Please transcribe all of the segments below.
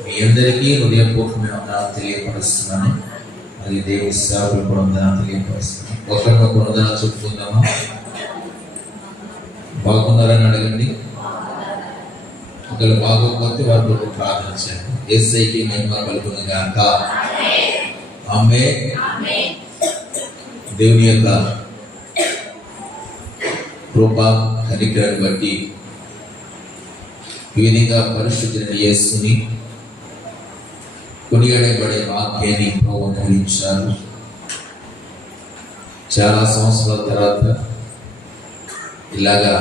మీ అందరికీ హృదయపూర్వకమైన వందనాలు తెలియపరుస్తున్నాను. అది దేవుని సేవకులు కూడా వందనాలు తెలియపరుస్తున్నాను. ఒకరినొక వందనాలు చెప్పుకుందామా? బాగున్నారని అడగండి. ఒకరు బాగోకపోతే వారితో ప్రార్థన చేయండి. యేసయ్యకి మహిమ కలుగును గాక. ఆమేన్. దేవుని యొక్క కృప కనికరాన్ని బట్టి ఈ విధంగా పరిశుద్ధుని యేసుని కొనియాడబడే వాక్యాన్ని ప్రభువు అనుగ్రహించారు. చాలా సంవత్సరాల తర్వాత ఇలాగా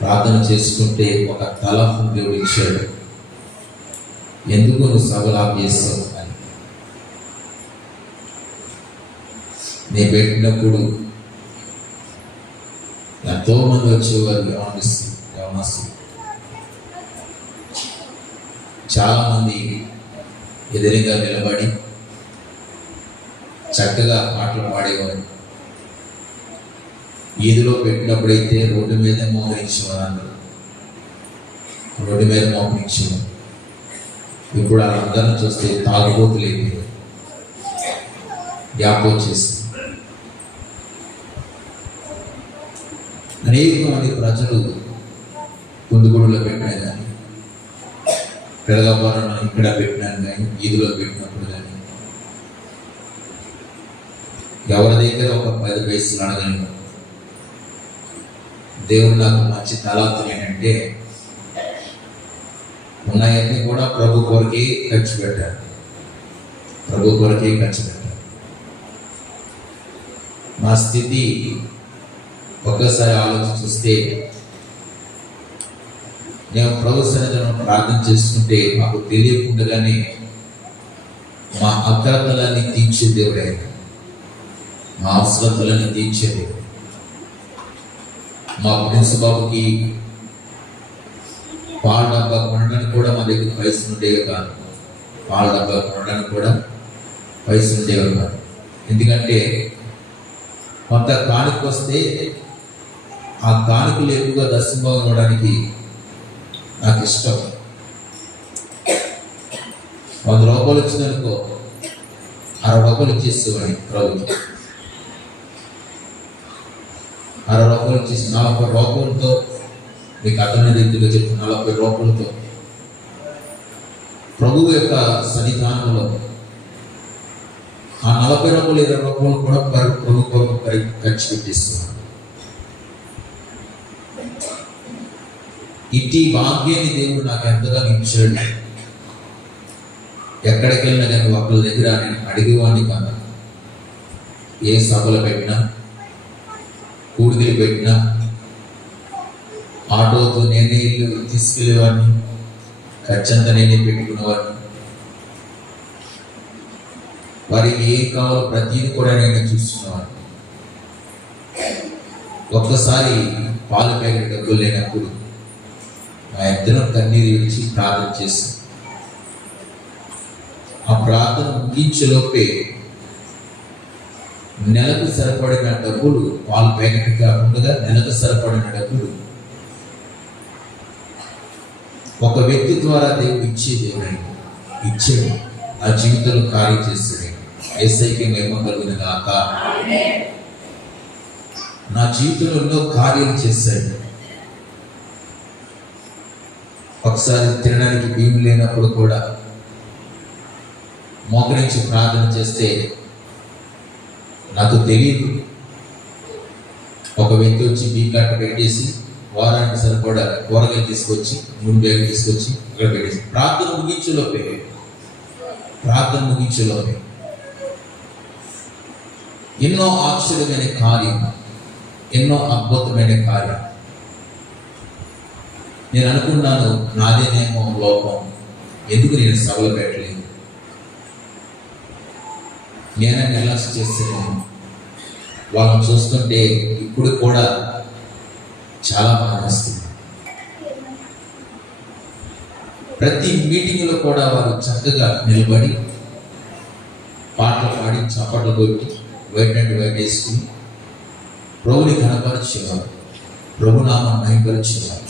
ప్రార్థన చేసుకుంటే ఒక తలపు దేవుడు ఇచ్చాడు. ఎందుకు నువ్వు సభలు ఆపేస్తావు అని నేను పెట్టినప్పుడు ఎంతో మంది వచ్చేవారు. యవనస్తులు చాలా మంది ఎదురుగా నిలబడి చక్కగా పాటలు పాడేవారు. ఈదులో పెట్టినప్పుడైతే రోడ్డు మీద మోహరించేవారు. ఇప్పుడు వాళ్ళందరిని చూస్తే తాగుబోతులు అయిపోయారు. గ్యాప్ వచ్చేసి అనేక మంది ప్రజలు కుందుగూడులో పెట్టినా కానీ, పెదగపాలన ఇక్కడ పెట్టినాను కానీ, ఈదులో పెట్టినప్పుడు కానీ ఎవరి దగ్గర ఒక 10 పైసలు అడగలను. దేవుడు నాకు మంచి తలాంతం ఏంటంటే ఉన్నాయన్నీ కూడా ప్రభు కొరకే ఖర్చు పెట్టారు. మా స్థితి ఒక్కసారి ఆలోచిస్తే, నేను ప్రభు సన్నిధిలో ప్రార్థన చేసుకుంటే మాకు తెలియకుండానే మా అక్రతలన్నీ తీర్చే దేవుడే, మా అవసరతలన్నీ తీర్చే దేవుడు. మా ప్రిన్స్ బాబుకి పాల డబ్బా కొనడానికి కూడా మా దగ్గర పైసలు ఉండేవి కాదు. పాల డబ్బా కొనడానికి కూడా పైసలు ఉండేవి కాదు. ఎందుకంటే కొంత కానుక వస్తే ఆ కానుకలు ఎక్కువగా దర్శనం ఇవ్వడానికి నాకు ఇష్టం. 100 రూపాయలు వచ్చిందనుకో 60 రూపాయలు ఇచ్చేసేవాడిని ప్రభుత్వం. 60 రూపాయలు ఇచ్చేసి 40 రూపాయలతో, మీకు అర్థమైన రీతిలో చెప్పి 40 రూపాయలతో ప్రభువు యొక్క సన్నిధానంలో ఆ 40 రూపాయలు 20 రూపాయలు కూడా ప్రభు కొరకు ఖర్చు పెట్టిస్తున్నాను. ఇట్టి భాగ్యాన్ని దేవుడు నాకు ఎంతగానో ఇచ్చాడు. ఎక్కడికి వెళ్ళినా కానీ ఒకళ్ళ దగ్గర నేను అడిగేవాడిని కాదు. ఏ సభలు పెట్టినా, కూడికలు పెట్టినా ఆటోతో నేనే ఇల్లు తీసుకెళ్ళేవాడిని. ఖర్చంతా నేనే పెట్టుకునేవాడిని. వారికి ఏం కావాలో ప్రతిదీ కూడా నేనే చూసుకునేవాడిని. ఒక్కసారి పాలు ప్యాకెట్ డబ్బులు లేనప్పుడు మా ఇద్దరం కన్నీరు విడిచి ప్రార్థన చేశాం. ఆ ప్రార్థన ముగించేలోపే నెలకు సరిపడిన డబ్బులు, పాలు ప్యాకెట్ కాకుండా నెలకు సరిపడిన డబ్బులు ఒక వ్యక్తి ద్వారా దేవుడు ఇచ్చాడు. ఆ జీవితంలో కార్యం చేస్తాడు. యేసయ్యకి మహిమ కలుగును గాక. నా జీవితంలో ఎన్నో కార్యాలు చేశాడు. ఒకసారి తినడానికి బియ్యం లేనప్పుడు కూడా మోకరించి ప్రార్థన చేస్తే నాకు తెలియదు. ఒక వ్యక్తి వచ్చి బియ్యం కట్ట పెట్టేసి వారానికి సరిపడా కూరగాయలు తీసుకొచ్చి 3 బ్యాగులు తీసుకొచ్చి ఇక్కడ పెట్టేసి ప్రార్థన ముగించేలోపే ఎన్నో ఆశ్చర్యమైన కార్యం, ఎన్నో అద్భుతమైన కార్యం. నేను అనుకున్నాను, నాదేనేమో లోపం, ఎందుకు నేను సభలు పెట్టలేదు, నేనే నిర్లక్ష్యం చేస్తున్నాను. వాళ్ళని చూస్తుంటే ఇప్పుడు కూడా చాలా బాగా వస్తుంది. ప్రతి మీటింగ్లో కూడా వారు చక్కగా నిలబడి పాటలు పాడి చప్పట్లు కొట్టి వైట్ వేసుకుని ప్రభుని కనపరిచేవారు, ప్రభునామాన్ని మహిమపరిచేవారు.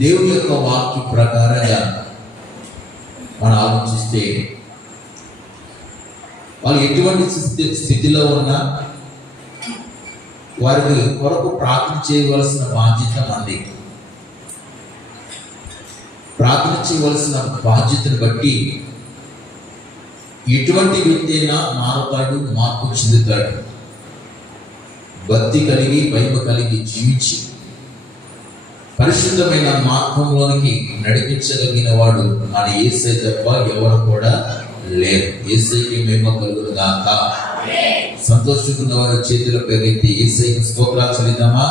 దేవుని యొక్క వాక్య ప్రకారంగా మనం ఆలోచిస్తే వాళ్ళు ఎటువంటి స్థితిలో ఉన్నా వారికి కొరకు ప్రార్థన చేయవలసిన బాధ్యత మంది. ప్రార్థన చేయవలసిన బాధ్యతను బట్టి ఎటువంటి వ్యక్తి అయినా మారుతాడు, మార్పు చెందుతాడు. భక్తి కలిగి భయం కలిగి జీవించి పరిశుద్ధమైన మార్గంలోనికి నడిపించగలిగిన వాడు మన యేసయ్య తప్ప ఎవరు కూడా లేరు. యేసయ్యకి మహిమ కలుగును గాక. సంతోషిస్తున్న వారు చేతుల పెరిగి యేసయ్యకి స్తోత్రాలు చెల్లిద్దామా?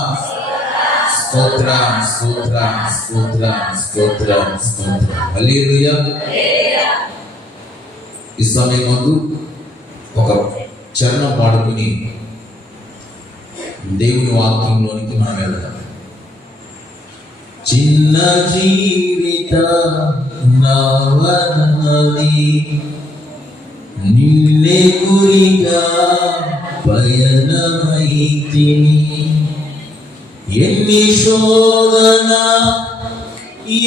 స్తోత్రం స్తోత్రం స్తోత్రం స్తోత్రం స్తోత్రం. హల్లెలూయా. ఈ సమయం ముందు ఒక చరణం పాడుకుని దేవుని వాక్యంలోనికి మనం వెళ్దాం. చిన్న జీవిత నవనది నిన్నే గురిగా పయనమైతిని. ఎన్ని శోధన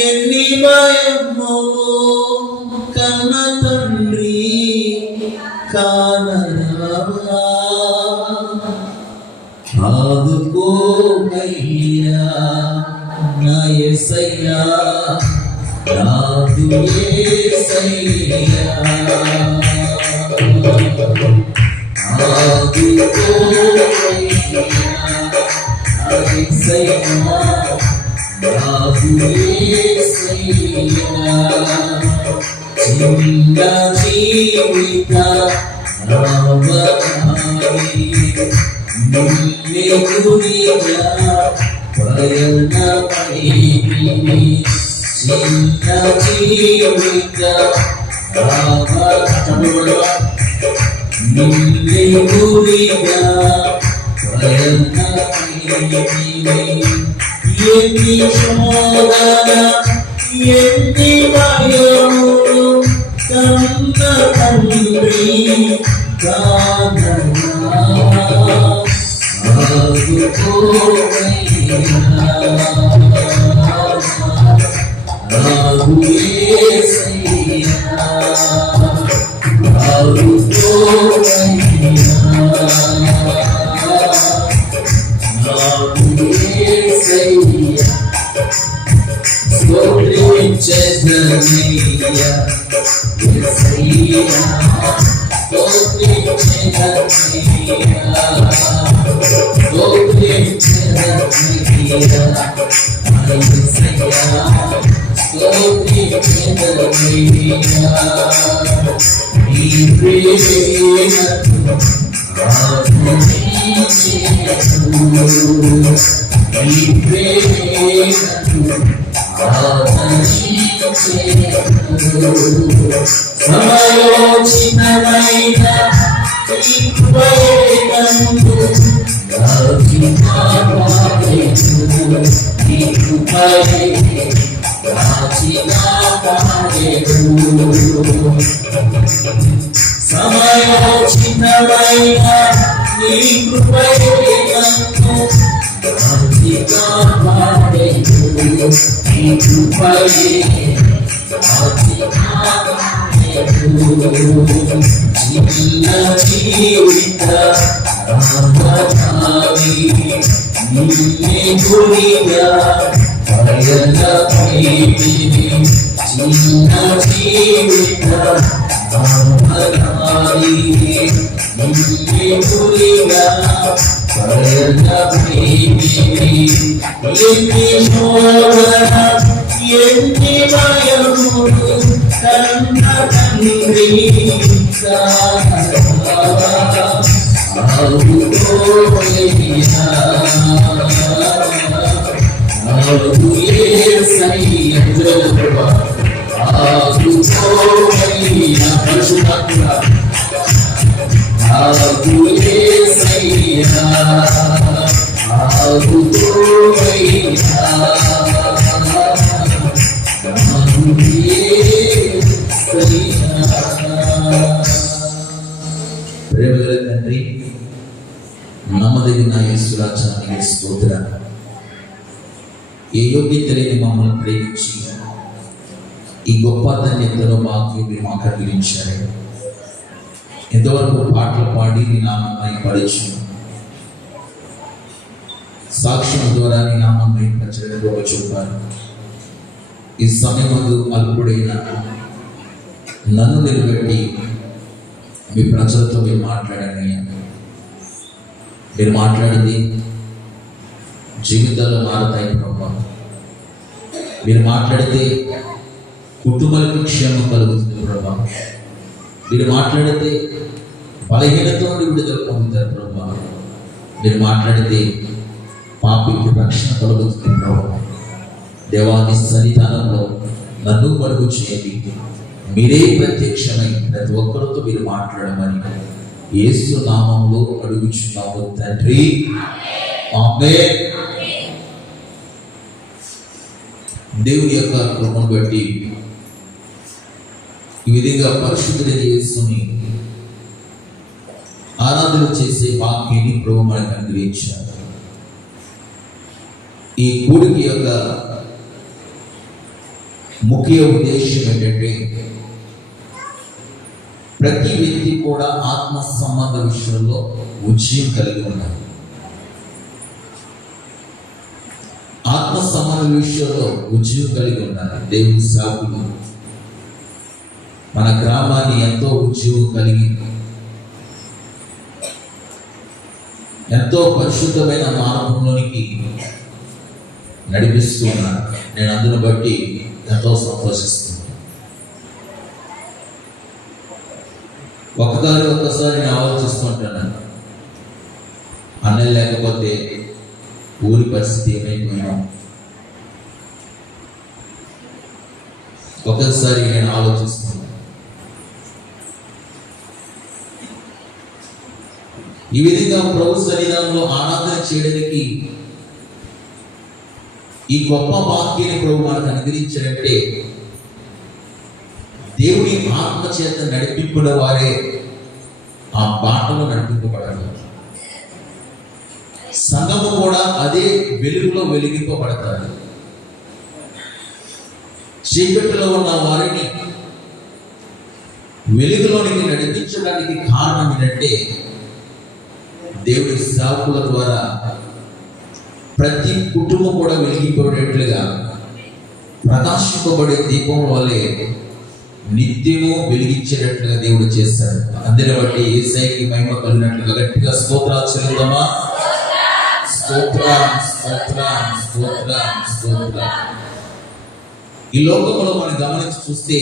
ఎన్ని భయము కన్న తండ్రి కానరావా. ఆదుకోమయ్యా నా యేసయ్యా, నాదు యేసయ్యా. ఆదుకోమయ్యా నా యేసయ్యా, నాదు యేసయ్యా. చిన్న జీవిత నవనది నిన్నే గురిగా పయనమైతిని. చిన్న జీవిత నిన్నే గురిగా పయనమైతిని. ఎన్ని శోధన ఎన్ని భయములు కన్న తండ్రి కానరావా. ఆదుకోమయ్యా నాదు యేసయ్యా, ఆదుకోమయ్యా నాదు యేసయ్యా. స్తోత్రించెదనయ్యా యేసయ్యా, స్తోత్రించెదనయ్యా, స్తోత్రించెదనయ్యా యేసయ్యా, స్తోత్రించెదనయ్యా. ఈ ప్రేమను ఆదరించెదను, ఈ ప్రేమను ఆదరించెదను. సమయోచితమైన ఈ కృపయందు సమయోచితమైన నీ కృపయందు చిన్న జీవిత నవనది నిన్నే గురిగా పయనమైతిని. చిన్న జీవిత నవనది నిన్నే గురిగా పయనమైతిని. ఎన్ని శోధన ఎన్ని భయములు కన్న తండ్రి కానరావా. ఆదుకోమయ్యా నాదు యేసయ్యా, ఆదుకోమయ్యా పరిశుద్ధాత్మ, నాదు యేసయ్యా, ఆదుకోమయ్యా నాదు యేసయ్యా. ప్రేమగల తండ్రి, నమ్మదగిన యేసు రాజానికి స్తోత్రం. ఏ యోగ్యత లేని మమ్మల్ని ప్రేమించి ఈ గొప్ప ధన్యతలో మాకు మీరు మాకు అనుగ్రహించారు. ఎంతవరకు పాటలు పాడి నీ నామం పడచ్చు, సాక్ష్యం ద్వారా నీ నామం ప్రచురంగా చూపారు. ఈ సమయమందు అల్పుడైన నన్ను నిలబెట్టి మీ ప్రజలతో మీరు మాట్లాడండి. మీరు మాట్లాడింది జీవితాల్లో మారతాయి ప్రభావ. మీరు మాట్లాడితే కుటుంబాలకు క్షేమం కలుగుతుంది ప్రభావ. మీరు మాట్లాడితే బలహీనత నుండి విడుదల పొందుతారు ప్రభావ. మీరు మాట్లాడితే పాపికి రక్షణ కలుగుతుంది ప్రభావ. దేవాది సన్నిధానంలో నన్ను మరుగు చేయండి. మీరే ప్రత్యక్షమై ప్రతి ఒక్కరితో మీరు మాట్లాడమని యేసు నామంలో అడుగుచున్నాము తండ్రి, ఆమేన్. దేవుని యొక్క కృపను బట్టి ఈ విధంగా పరిశుద్ధుడైన యేసుని ఆరాధన చేసే వాక్యాన్ని ప్రభువు మనకు అనుగ్రహించారు. ఈ కూడిక యొక్క ముఖ్య ఉద్దేశం ఏంటంటే ప్రతి వ్యక్తి కూడా ఆత్మ సంబంధ విషయంలో ఉజ్జయం కలిగి ఉన్నారు. ఆత్మ సంబంధ విషయంలో ఉజ్జయం కలిగి ఉన్నారు. దేవుని సేవకులు మన గ్రామాన్ని ఎంతో ఉజ్జయం కలిగి ఎంతో పరిశుద్ధమైన మార్గంలోనికి నడిపిస్తూ ఉన్నారు. నేను అందును బట్టి ఎంతో సంతోషిస్తున్నాను. ఒక్కసారి నేను ఆలోచిస్తుంటాను, అన్నయ్య లేకపోతే ఊరి పరిస్థితి ఏమైపోయినా. ఒక్కసారి నేను ఆలోచిస్తున్నాను, ఈ విధంగా ప్రభు సన్నిధానంలో ఆరాధన చేయడానికి ఈ గొప్ప వాక్యాన్ని ప్రభు మనకు అనుగ్రహించారంటే దేవుని ఆత్మ చేత నడిపింపడ వారే ఆ బాటలో నడిపింపబడాలి. సంఘము కూడా అదే వెలుగులో వెలిగింపబడతారు. చీకటిలో ఉన్న వారిని వెలుగులోనికి నడిపించడానికి కారణం ఏంటంటే దేవుని సేవకుల ద్వారా ప్రతి కుటుంబం కూడా వెలిగిపోయేట్లుగా ప్రకాశింపబడే దీపం వల్లే నిత్యము వెలిగించేటట్లుగా దేవుడు చేశాడు. అందుని బట్టి యేసయ్యకి మహిమ కలిగినట్లుగా గట్టిగా స్తోత్రాలు చెల్లిద్దామా? స్తోత్రం, స్తోత్రం, స్తోత్రం, స్తోత్రం. ఈ లోకంలో మనం గమనించి చూస్తే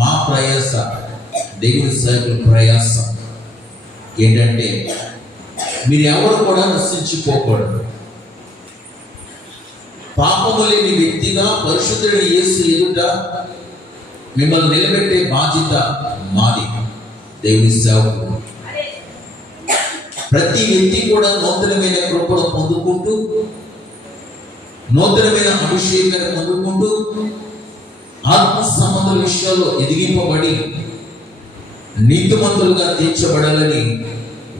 మా ప్రయాస, దేవుని సేవకుల ప్రయాస ఏంటంటే మీరు ఎవరు కూడా నశించిపోకూడదు. పాపము లేని వ్యక్తిగా పరిశుద్ధుడైన యేసు ఎదుట మిమ్మల్ని నిలబెట్టే బాధ్యత మాది. దేవుని సేవకుడు ప్రతి వ్యక్తి కూడా నూతనమైన కృపను పొందుకుంటూ, నూతనమైన అభిషేకాన్ని పొందుకుంటూ, ఆత్మ సంబంధ విషయాల్లో ఎదిగింపబడి నీతిమంతులుగా తీర్చబడాలని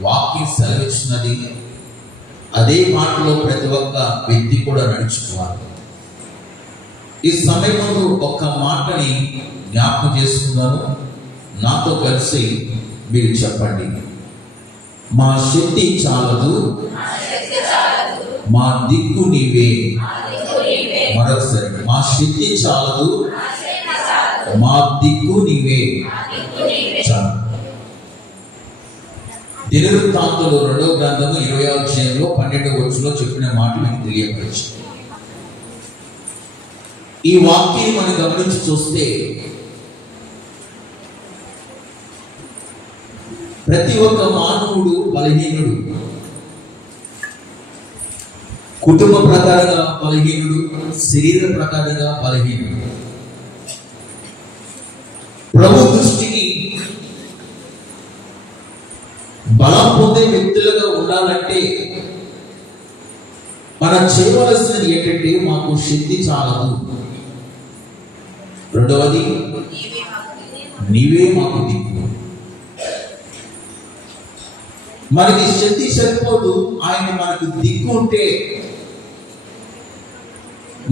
వాక్యం సెలవిచ్చినది. అదే మాటలో ప్రతి ఒక్క వ్యక్తి కూడా నడుచుకోవాలి. ఈ సమయంలో ఒక్క మాటని జ్ఞాపకం చేసుకున్నాను. నాతో కలిసి మీరు చెప్పండి. మా శక్తి చాలదు, మా దిక్కు నీవే. మరొకసారి, మా శక్తి చాలదు, మా దిక్కు నీవే. చాలు. దినవృత్తాంతులు 2వ గ్రంథము 20వ అధ్యాయంలో 12వ వచనంలో చెప్పిన మాట మీకు తెలియపరచు. ఈ వాక్యాన్ని మనం గమనించి చూస్తే ప్రతి ఒక్క మానవుడు బలహీనుడు, కుటుంబ ప్రకారంగా బలహీనుడు, శరీర ప్రకారంగా బలహీనుడు. ప్రభు దృష్టికి బలం పొందే వ్యక్తులుగా ఉండాలంటే మనం చేయవలసినది ఏంటంటే మాకు శక్తి చాలదు. రెండవది, నీవే మాకు దిక్కు. మనకి శక్తి సరిపోదు, ఆయన మనకు దిక్కు ఉంటే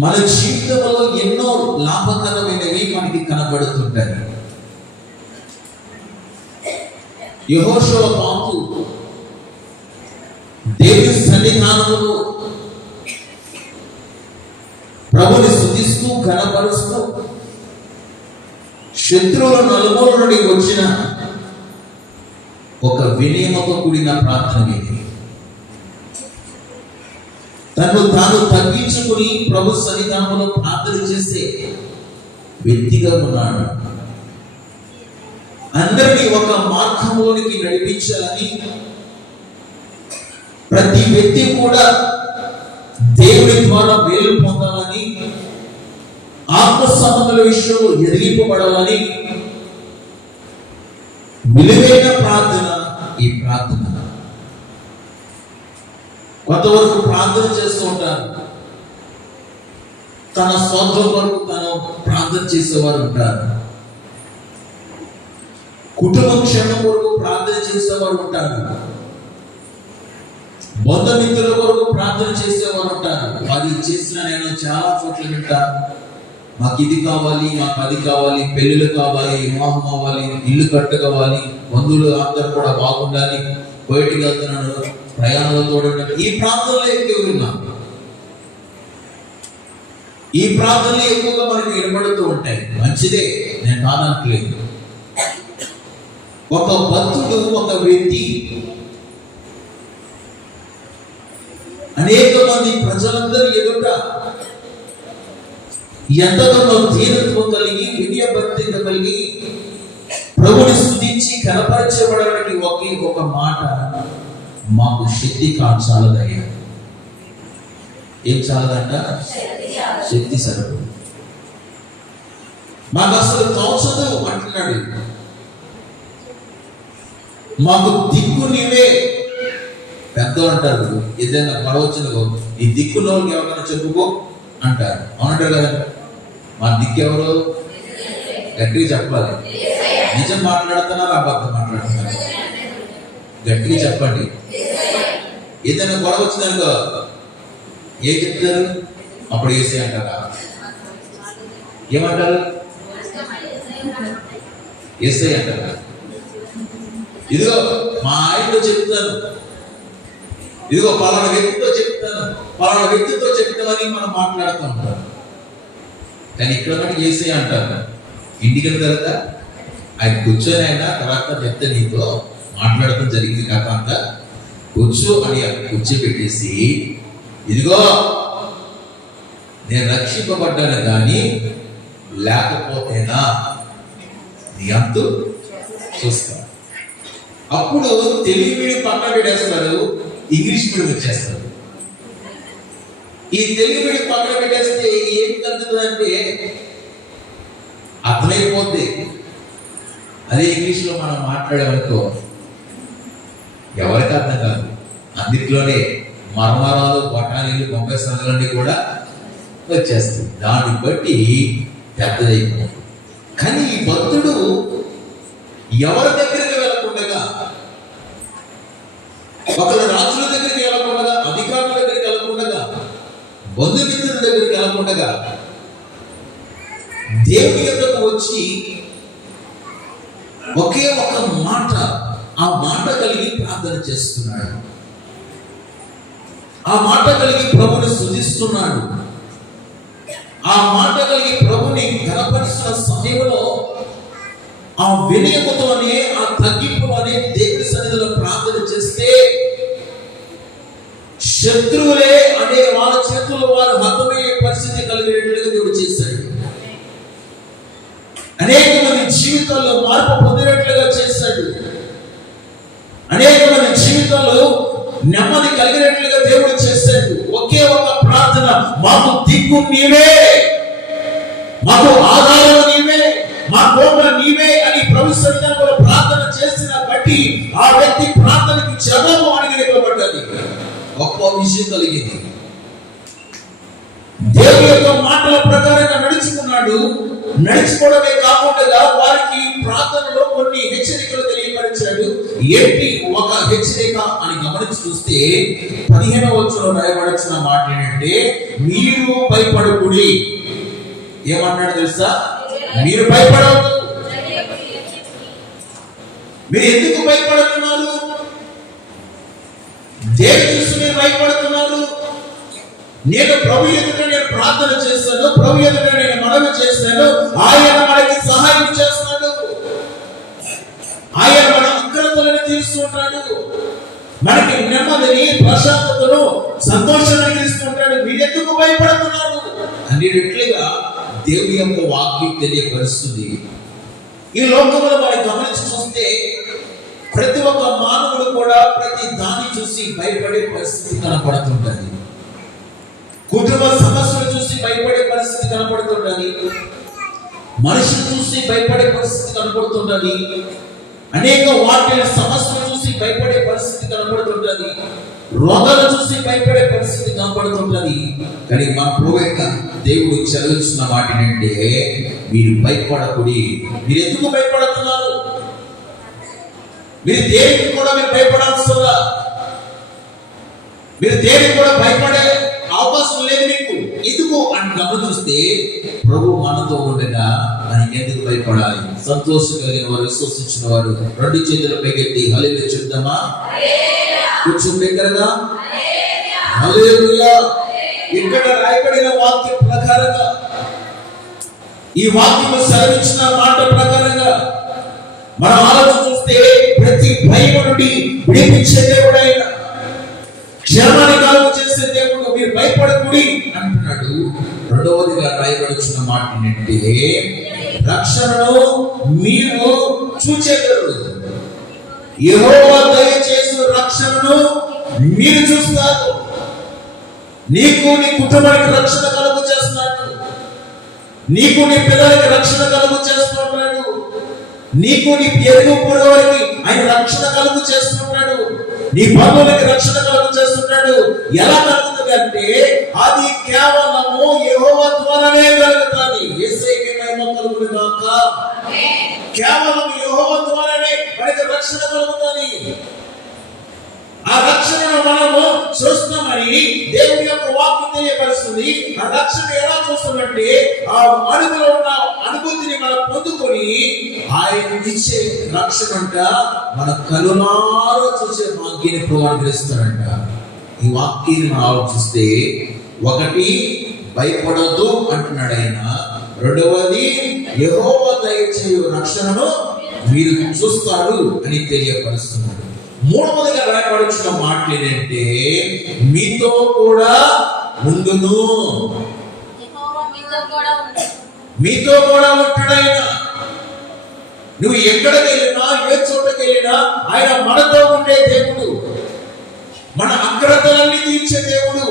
మన జీవితంలో ఎన్నో లాభకరమైనవి మనకి కనబడుతుంటాయి. యెహోషువ పాపు దేవుని సన్నిధానంలో ప్రభుని స్తుతిస్తూ ఘనపరుస్తూ శత్రువుల నలుమూల నుండి వచ్చిన ఒక వినయమతో కూడిన ప్రార్థన ఇది. తను తాను తగ్గించుకుని ప్రభు సన్నిధానంలో ప్రార్థన చేసే వ్యక్తిగా ఉన్నాడు. అందరినీ ఒక మార్గంలోనికి నడిపించాలని, ప్రతి వ్యక్తి కూడా దేవుని ద్వారా మేలు పొందాలని, ఆత్మ సంబంధాల విషయంలో ఎదిగింపబడాలని విలువైన ప్రార్థన ఈ ప్రార్థన. కొంతవరకు ప్రార్థన చేస్తూ ఉంటారు, తన స్వార్థం వరకు తను ప్రార్థన చేసేవారు ఉంటారు, కుటుంబ క్షేమం కొరకు ప్రార్థన చేసేవారు ఉంటారు, బంధుమిత్రుల కొరకు ప్రార్థన చేసేవారు ఉంటారు. అది చేసిన నేను చాలా చోట్ల వింటాను, మాకు ఇది కావాలి, మాకు అది కావాలి, పెళ్ళిళ్ళు కావాలి, వివాహం అవ్వాలి, ఇల్లు కట్టుకోవాలి, బంధువులు అందరూ కూడా బాగుండాలి, బయటికి వెళ్తున్నాను, ప్రయాణాలతో ఈ ప్రాంతంలో ఎక్కువ విన్నాం. ఈ ప్రాంతంలో ఎక్కువగా మనకి వినబడుతూ ఉంటాయి. మంచిదే, నేను కాదనట్లేదు. ఒక భక్తుడు, ఒక వ్యక్తి అనేక మంది ప్రజలందరూ ఎదుట ఎంతగానో ధీరత్వం కలిగి, వినయభక్తిగా కలిగి ప్రభుని స్తుతించి కనపరచబడడానికి ఒకే ఒక మాట, మాకు శక్తి చాలదయ్యా. ఏం చాలదంట? శక్తి సరిపడు, మాకు అసలు తోచదు అంటున్నాడు. మాకు దిక్కు నీవే. పెద్ద అంటారు, ఏదైనా గొడవ వచ్చిందో ఈ దిక్కులో ఎవరైనా చెప్పుకో అంటారు, అవునంటారు కదా. మా దిక్కు ఎవరు? గట్టిగా చెప్పాలి. నిజం మాట్లాడుతున్నారు, అబద్ధం మాట్లాడుతున్నారు? గట్టిగా చెప్పండి. ఏదైనా గొడవ వచ్చిందనుకో ఏం చెప్తారు? అప్పుడు ఏసీ అంటారా? ఏమంటారు? ఏసీ అంటారా? ఇదిగో మా ఆయనతో చెప్తాను, ఇదిగో పలానా వ్యక్తితో చెప్తాను, పలానా వ్యక్తితో చెప్తామని మనం మాట్లాడుతూ ఉంటాం. కానీ ఇక్కడ మనకి ఏసీ అంటారు. ఇంటికి వెళ్ళిన తర్వాత ఆయన కూర్చొని అయినా తర్వాత చెప్తే నీతో మాట్లాడటం జరిగింది కథ అంతా, కూర్చో అని కూర్చోబెట్టేసి, ఇదిగో నేను రక్షింపబడ్డాను కానీ లేకపోతేనా నీ అంతు చూస్తా. అప్పుడు తెలుగు మీడియం పక్కన పెట్టేస్తారు, ఇంగ్లీష్ మీడియం వచ్చేస్తారు. ఈ తెలుగు మీడియం పక్కన పెట్టేస్తే ఏం జరుగుతుందంటే అర్థమైపోద్ది. అదే ఇంగ్లీష్లో మనం మాట్లాడేవనుకో ఎవరికి అర్థం కాదు. అందులోనే మర్మరాలు, బఠానీలు, బొంబాయి సందులన్నీ కూడా వచ్చేస్తాయి. దాన్ని బట్టి పెద్దదైపోతుంది. కానీ ఈ భక్తుడు ఎవరి దగ్గరికి వెళ్ళకుండా, ఒకరు రాజుల దగ్గరికి వెళ్ళకుండా, అధికారుల దగ్గరికి వెళ్ళకుండా, బంధుమిత్రుల దగ్గరికి వెళ్ళకుండా దేవుని యొద్దకు వచ్చి ఒకే ఒక మాట, ఆ మాట కలిగి ప్రార్థన చేస్తున్నాడు. ఆ మాట కలిగి ప్రభుని స్తుతిస్తున్నాడు. ఆ మాట కలిగి ప్రభుని ఘనపరుస్తున్న సమయంలో ఆ వినయముతోనే, ఆ తగ్గింపులోనే దేవుని సన్నిధిలో ప్రార్థన చేస్తే శత్రువులే అనే వాళ్ళ చేతుల్లో వారు హతమయ్యే పరిస్థితి కలిగేట్లుగా దేవుడు చేశాడు. అనేక మంది జీవితాల్లో మార్పు పొందినట్లుగా చేశాడు. అనేక మంది జీవితాల్లో నెమ్మది కలిగినట్లుగా దేవుడు చేశాడు. ఒకే ఒక ప్రార్థన, మాకు దిక్కు నీవే, మాకు ఆధారం నీవే, మా కోట నీవే అని ప్రభు సన్నిధానంలో ప్రార్థన చేసిన బట్టి ఆ వ్యక్తి ప్రార్థనకి జవాబు అనుగ్రహింపబడ్డది. గొప్ప విషయం కలిగింది. దేవుని యొక్క మాటల ప్రకారంగా నడుచుకున్నాడు. నడుచుకోవడమే కాకుండా వారికి ప్రార్థనలో కొన్ని హెచ్చరికలు తెలియపరిచాడు. ఏంటి ఒక హెచ్చరిక అని గమనించి చూస్తే 15వ వచనంలో రాయబడిన మాట ఏంటంటే మీరు భయపడకుడి. ఏమన్నాడు తెలుసా? మీరు భయపడవద్దు. మీరు ఎందుకు భయపడుతున్నారు? దేని చూసి మీరు భయపడుతున్నారు? నేను ప్రభు ఎదుట నేను ప్రార్థన చేస్తాను, ప్రభు ఎదుట నేను మనవి చేస్తాను, ఆయన మనకి సహాయం చేస్తాడు, ఆయన మన అక్రతలను తీరుస్తుంటాడు, మనకి నెమ్మదిని, ప్రశాంతతను, సంతోషాన్ని ఇస్తుంటాడు. మీరెందుకు భయపడుతున్నారు అనేట్లుగా దేవుని యొక్క వాక్యం తెలియపరుస్తుంది. ఈ లోకంలో మనం గమనించి చూస్తే ప్రతి ఒక్క మానవుడు కూడా ప్రతి దాన్ని చూసి భయపడే పరిస్థితి కనపడుతుంటది. కుటుంబ సమస్యలు చూసి భయపడే పరిస్థితి కనపడుతుంటది. మనిషిని చూసి భయపడే పరిస్థితి కనపడుతుంటది. అనేక వాటి సమస్యలు చూసి భయపడే పరిస్థితి కనపడుతుంటది. రోగాలు చూసి భయపడే పరిస్థితి కనపడుతుంటది. కానీ మా ప్రభువైన దేవుడు చదివిస్తున్న వాటినంటే మీరు భయపడకుడి. మీరు ఎందుకు భయపడుతున్నారు? మీరు దేనికి కూడా మీరు భయపడాల్సిందా? మీరు దేనికి కూడా భయపడే అవకాశం లేదు మీకు. ఎందుకు అని గమనిస్తే ప్రభు మనతో ఉండగా మనం ఎందుకు భయపడాలి? సంతోషం కలిగిన వారు, విశ్వసించిన వారు 2 చేతుల పైకెత్తి హల్లెలూయా చెప్దామా? కూర్చొని దగ్గరగా హల్లెలూయా. ఇక్కడ రాయబడిన వాక్యం ప్రకారంగా, ఈ వాక్యము సెలవిచ్చిన మాట ప్రకారంగా మనం ఆలోచన చూస్తే ప్రతి భయం నుండి విడిపించే దేవుడు ఆయన, క్షేమాన్ని కలుగ చేసే దేవుడు. మీరు భయపడకుడి అంటున్నాడు. రెండవదిగా రాయబడుచున్న మాట ఏంటంటే రక్షణను మీరు చూచేదరు. యెహోవా దయచేసి రక్షణను మీరు చూస్తారు. నీకు నీ కుటుంబానికి రక్షణ కలుగ చేస్తున్నాడు. నీకు నీ పిల్లలకి రక్షణ కలుగ చేస్తున్నాడు. నీకు నీ ఎరుగు పొరుగువారికి ఆయన రక్షణ కలుగ చేస్తున్నాడు. నీ బంధువులకి రక్షణ కలుగ చేస్తున్నాడు. ఎలా కలుగుతుంది అంటే అది కేవలము యెహోవా ద్వారానే కలుగుతుంది. యేసయ్యకే మహిమ కలుగును గాక. కేవలం యెహోవా ద్వారానే మనకి రక్షణ కలుగుతుంది. ఆ రక్షణను మనము చూస్తామని దేవుని యొక్క వాక్యం తెలియపరుస్తుంది. ఆ రక్షణ ఎలా చూస్తామంటే ఆ అడుగులో ఉన్న అనుభూతిని మనం పొందుకొని ఆయన ఇచ్చే రక్షణ అంట మన కలునారో చూసే భాగ్యాన్ని ప్రోత్సహిస్తాడంట. ఈ వాక్యాన్ని మనం ఆలోచిస్తే ఒకటి భయపడొద్దు అంటున్నాడు ఆయన. రెండవది యెహోవా దయచేయు రక్షణను మీరు చూస్తాడు అని తెలియపరుస్తున్నాడు. మూడవదిగా రాయబడుచున్న మాటలు ఏంటంటే మీతో కూడా ఉండును. మీతో కూడా ఉంటాడైనా. నువ్వు ఎక్కడికి వెళ్ళినా, ఏ చోటకి వెళ్ళినా ఆయన మనతో ఉండే దేవుడు, మన అగ్రతలన్నీ తీర్చే దేవుడు,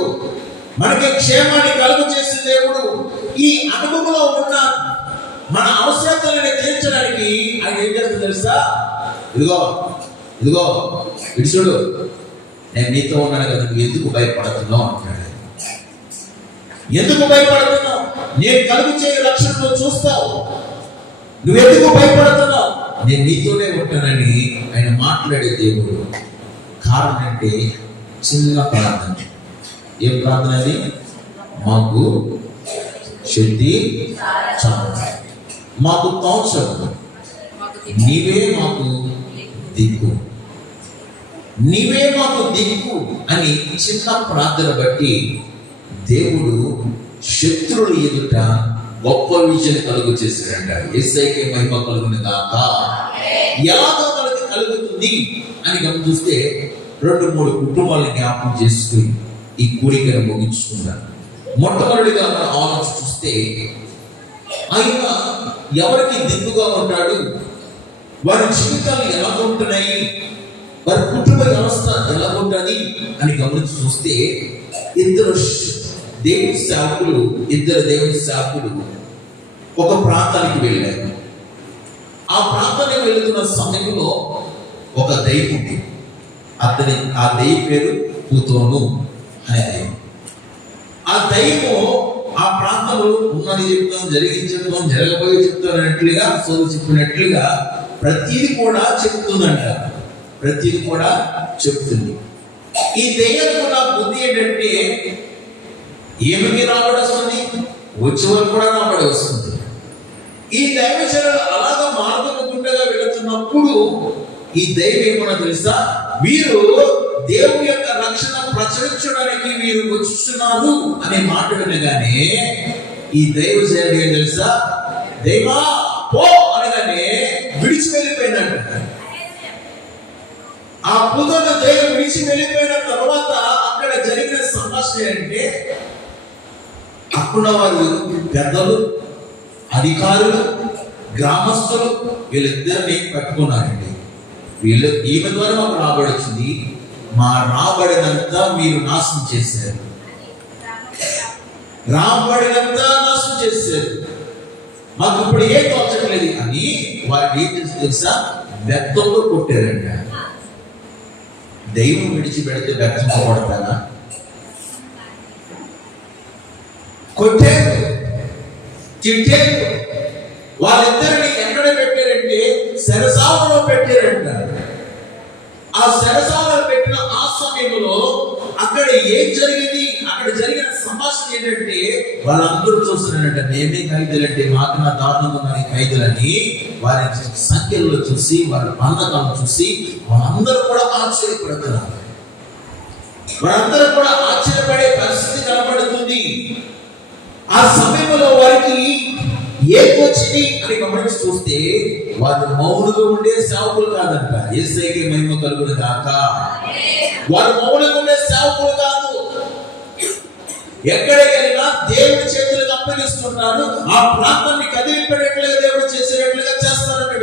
మనకి క్షేమాన్ని కలుగు చేసే దేవుడు. ఈ అనుభవంలో ఉన్న మన అవసరతలను తీర్చడానికి ఆయన ఏం చేస్తుంది తెలుసా? ఇదిగో ఇటు చూడు, నేను నీతో ఉన్నాను కదా, నువ్వు ఎందుకు భయపడుతున్నావు అంటాడు. ఎందుకు భయపడుతున్నావు? నేను కలుగు చేయ రక్షణలో చూస్తావు. నువ్వెందుకు భయపడుతున్నావు? నేను నీతోనే ఉంటానని ఆయన మాట్లాడే దేవుడు. కారణం అంటే చిన్న ప్రార్థన. ఏం ప్రార్థన అది? మాకు శక్తి చాలు, మాకు తోచదు, నీవే మాకు దిక్కు, నీవే మాకు దిక్కు అని చిన్న ప్రార్థన బట్టి దేవుడు శత్రువుల ఎదుట గొప్ప విజయం కలుగు చేశాడంట. యేసయ్యకే మహిమ కలుగును గాక. ఎలాగో మనకి కలుగుతుంది అని గమనిస్తే 2-3 కుటుంబాలను జ్ఞాపకం చేసుకుని ఈ కూడికను ముగించుకున్నాను. మొట్టమొదటిగా మనం ఆలోచన చూస్తే ఆయన ఎవరికి దిక్కుగా ఉంటాడు, వారి జీవితాలు ఎలా ఉంటున్నాయి, వారి కుటుంబ వ్యవస్థ ఎలా ఉంటుంది అని గమనించి చూస్తే ఇద్దరు దేవుని సేవకులు ఒక ప్రాంతానికి వెళ్ళారు. ఆ ప్రాంతానికి వెళుతున్న సమయంలో ఒక దైవం ఉంది. ఆ దైవం పేరు పూతోను అనే దైవం. ఆ దైవం ఆ ప్రాంతంలో ఉన్నది చెప్తాం, జరిగింది చెప్తాం, జరగబోయే చెప్తాం అన్నట్లుగా, సోదరు చెప్పినట్లుగా ప్రతిదీ కూడా చెప్తుందంట. ప్రతిది కూడా చెప్తుంది. ఈ దెయ్యానికి బుద్ధి ఏంటంటే ఏమికి రాబడి వస్తుంది, వచ్చే వరకు కూడా రాబడి వస్తుంది. ఈ దైవజనులు అలాగా మార్గముకుండగా వెళుతున్నప్పుడు ఈ దైవం ఏమన్నా తెలుసా, వీరు దేవుని యొక్క రక్షణ ప్రచురించడానికి వీరు వచ్చుతున్నారు అనే మాట వినగానే ఈ దైవజనుడు ఏం తెలుసా, దైవా పో అనగానే విడిచి వెళ్ళిపోయినట్టు. ఆ పుదన దైవం విడిచి వెళ్ళిపోయిన తర్వాత అక్కడ జరిగిన సంభాషణ అంటే అక్కడ వారు పెద్దలు, అధికారులు, గ్రామస్తులు వీళ్ళిద్దరిని పట్టుకున్నారండి. ఈమె ద్వారా మాకు రాబడి వచ్చింది, మా రాబడినంతా మీరు నాశనం చేశారు, రాబడినంతా నాశనం చేశారు, మాకు ఇప్పుడు ఏం తోచట్లేదు అని వారికి ఏం తెలుసా, బెత్తంతో కొట్టారంట. దైవం విడిచిపెడితే బెత్తంతో కొడతారా? కొట్టారు, తిట్టారు. వాళ్ళిద్దరిని ఎక్కడ పెట్టారంటే సరసాలలో పెట్టారంట. ఆ సరసాలలో పెట్టిన ఆ సమయంలో అక్కడ ఏం జరిగింది, అక్కడ జరిగిన సంభాషణ ఏంటంటే వాళ్ళందరూ చూస్తున్నారంట, మేమే ఖైదీలంటే మాకు నా దారుణంగా ఉన్న ఖైదీలని వారి సంఖ్యలో చూసి వారి బంధకాలను చూసి వాళ్ళందరూ కూడా ఆశ్చర్యపడుతున్నారు. వారందరూ కూడా ఆశ్చర్యపడే పరిస్థితి కనబడుతుంది. ఆ సమయంలో వారికి ఏకొచ్చింది అని గమనించి చూస్తే వారు మౌనంగా ఉండే సేవకులు కాదంట. యేసయ్యకే మహిమ కలుగును గాక. వారు మౌనంగా ఉండే సేవకులు కాదు. ఎక్కడికెళ్ళినా దేవుడి చేతులకు అప్పగిస్తున్నారు. ఆ ప్రాంతాన్ని కదిలిపెట్టేట్లుగా దేవుడు చేసేటట్లుగా చేస్తారంట.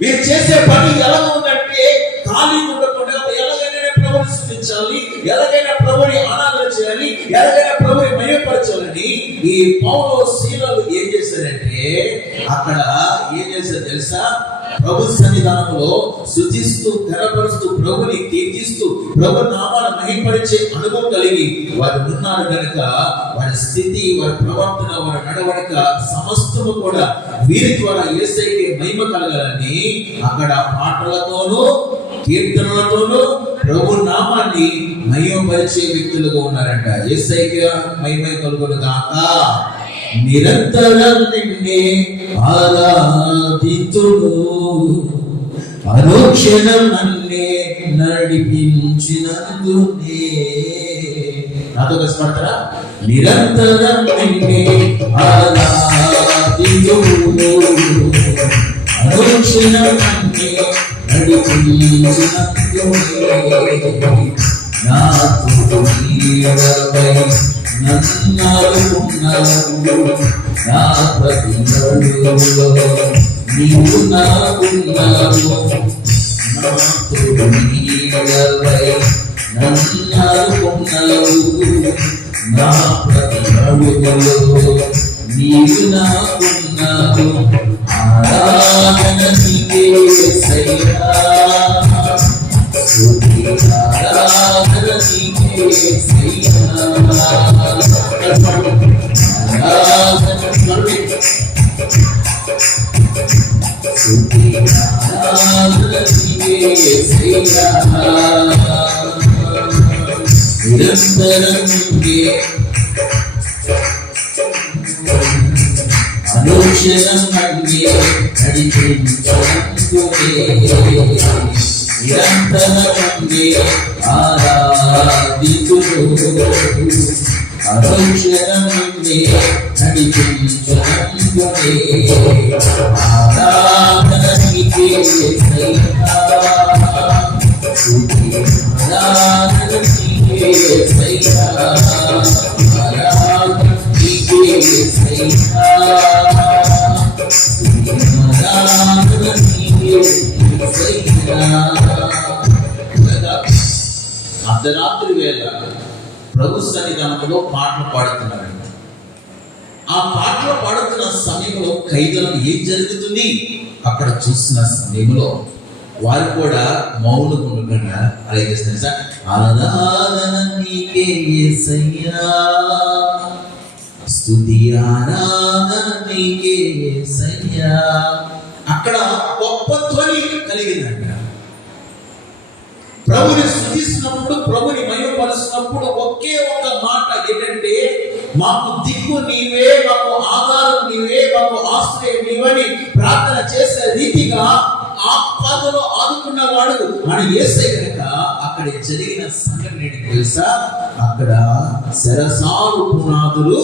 వీరు చేసే పని ఎలా ఉందంటే ఖాళీ ఉండకుండా ఎలాగైనా ప్రభుని స్థుతించాలి, ఎలాగైనా ప్రభుని ఆరాధన చేయాలి, ఎలాగైనా ప్రభుని మహిమపరచాలని ఈ పౌలు శీలలు ఏం చేశారంటే అక్కడ ఏం చేశారు తెలుసా, ప్రభు సన్నిధానంలో స్తుతిస్తూ ఘనపరుస్తూ ప్రభుని కీర్తిస్తూ ప్రభు నామాన్ని మహిమపరిచే అనుభవం కలిగి వారు ఉన్నారు కనుక వారి స్థితి, వారి ప్రవర్తన, వారి నడవడిక సమస్తము కూడా వీరి ద్వారా యేసయ్యకి మహిమ కలగాలని అక్కడ పాటలతోనూ కీర్తనలతోనూ ప్రభు నామాన్ని మహిమపరిచే వ్యక్తులుగా ఉన్నారంట. యేసయ్యకి మహిమ కలుగును గాక. నిరంతరం నిన్నే ఆరాధింతును, అనుక్షణం నన్నే నడిపించినందునే. నాతో కలిసి పాడతారా? నిరంతరం నిన్నే ఆరాధింతును, అనుక్షణం నన్నే నడిపించినందునే. నాతో నీవై నన్నాడుకున్నావు, నా ప్రతి అడుగులో నీవు నాకున్నావు. నాతో నీవై నన్నాడుకున్నావు, నా ప్రతి అడుగులో నీవు నాకున్నావు. ఆరాధన నీకే యేసయ్యా, ఆరాధన నీకే యేసయ్యా, నిరంతరం నిన్నే అనుక్షణం నన్నే నడిపించునందునే. నిరంతరం నన్నే ఆరాధింతును, అనుక్షణం నిన్నే నడిపించునందునే. ఆరాధన నీకే యేసయ్యా, ఆరాధన నీకే యేసయ్యా, ఆరాధన నీకే యేసయ్యా, ఆరాధన నీకే యేసయ్యా. అర్ధరాత్రి వేళ ప్రభు సన్నిధానంలో పాటలు పాడుతున్నారంట. ఆ పాటలు పాడుతున్న సమయంలో ఖైదీలకు ఏం జరుగుతుంది అక్కడ చూసిన సమయంలో వారు కూడా మౌనం ఉండకుండా అలాగే చేస్తారు సార్. ఆరాధన నీకే యేసయ్యా, స్తుతి ఆరాధన నీకే యేసయ్యా. అక్కడ గొప్ప ధ్వని కలిగిందంట. ఆశ్రయం నీవని ప్రార్థన చేసే రీతిగా ఆపదలో ఆదుకున్నవాడు అని యేసయ్య కనుక అక్కడ జరిగిన సంఘటన ఏంటి తెలుసా? అక్కడ సరసాలు పునాదులు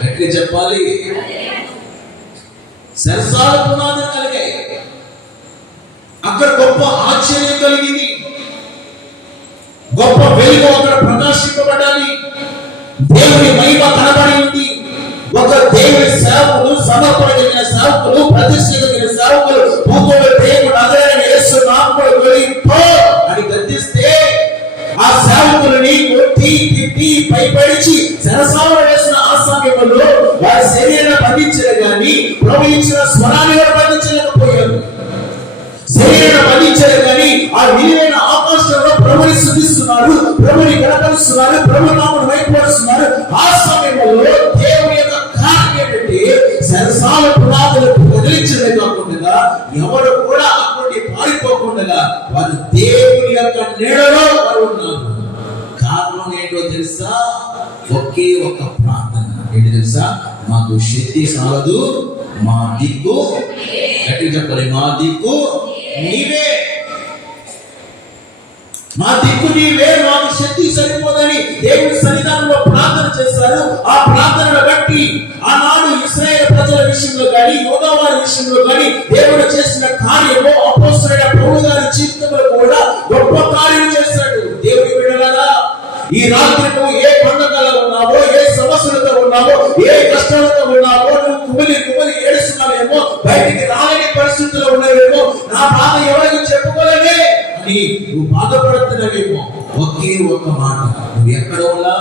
గట్టిగా చెప్పాలి, సరసాలు పునాదులు కలిగాయి. అక్కడ గొప్ప ఆశ్చర్యం కలిగింది, గొప్ప వెలుగు అక్కడ ప్రకాశింపబడాలి, దేవుని మహిమ కనబడి ఉంది. ఒక దేవుని సేవకులు, సమర్పణ కలిగిన సేవకులు, ప్రతిష్ఠ కలిగిన సేవకులు భూమిలో దేవుడు అదైన యేసు నామములో వెళ్ళిపో అని గద్దిస్తే ఆ సేవకులని కొట్టి తిట్టి పైపడిచి సరసాలు వేసిన ఆ సమయంలో వారి శరీరాన్ని బంధించలే కానీ ప్రభు ఇచ్చిన స్వరాన్ని కూడా బంధించలేకపోయారు. శరీరాన్ని బంధించలే కానీ ఆ విలువైన ఆకాశంలో ప్రభుని స్తుతిస్తున్నారు, ప్రభుని గణపరుస్తున్నారు, ప్రభు నామమును వైపరుస్తున్నారు. ఆ సమయంలో దేవుని యొక్క కార్యం ఏంటంటే సరసాల పునాదులకు వదిలించలే కాకుండా ఎవరు కూడా అక్కడి పారిపోకుండా వారు దేవుని యొక్క నీడలో వారు ఉన్నారు. కారణం ఏంటో తెలుసా? ఒకే ఒక ప్రార్థన. ఏంటి తెలుసా? మాకు శక్తి సాలదు, మా దిక్కు గట్టిగా చెప్పాలి, మా దిక్కు నీవే, మా దిక్కు నీవే, మాకు శక్తి సరిపోదని దేవుని సన్నిధానంలో ప్రార్థన చేశారు. ఆ ప్రార్థనను బట్టి ఆనాడు ఇశ్రాయేలు ప్రజల విషయంలో కానీ యోధా వారి విషయంలో కానీ దేవుడు చేసిన కార్యము అపోస్తలుడైన పౌలు గారి జీవితంలో కూడా గొప్ప కార్యం చేశాడు. దేవుని బిడ్డలారా, ఈ రాత్రి నువ్వు ఏ పండగలో ఉన్నావో, ఏ సమస్యలతో ఉన్నావో, ఏ కష్టాలతో ఉన్నావో, నువ్వు కుమిలి ఏడుస్తున్నావేమో, బయటికి రాలేని పరిస్థితుల్లో ఉన్నావేమో, నా బాధ ఎవరికి చెప్పుకోలేనే అని నువ్వు బాధపడుతున్నావేమో, ఒకే ఒక మాట, నువ్వు ఎక్కడ ఉన్నా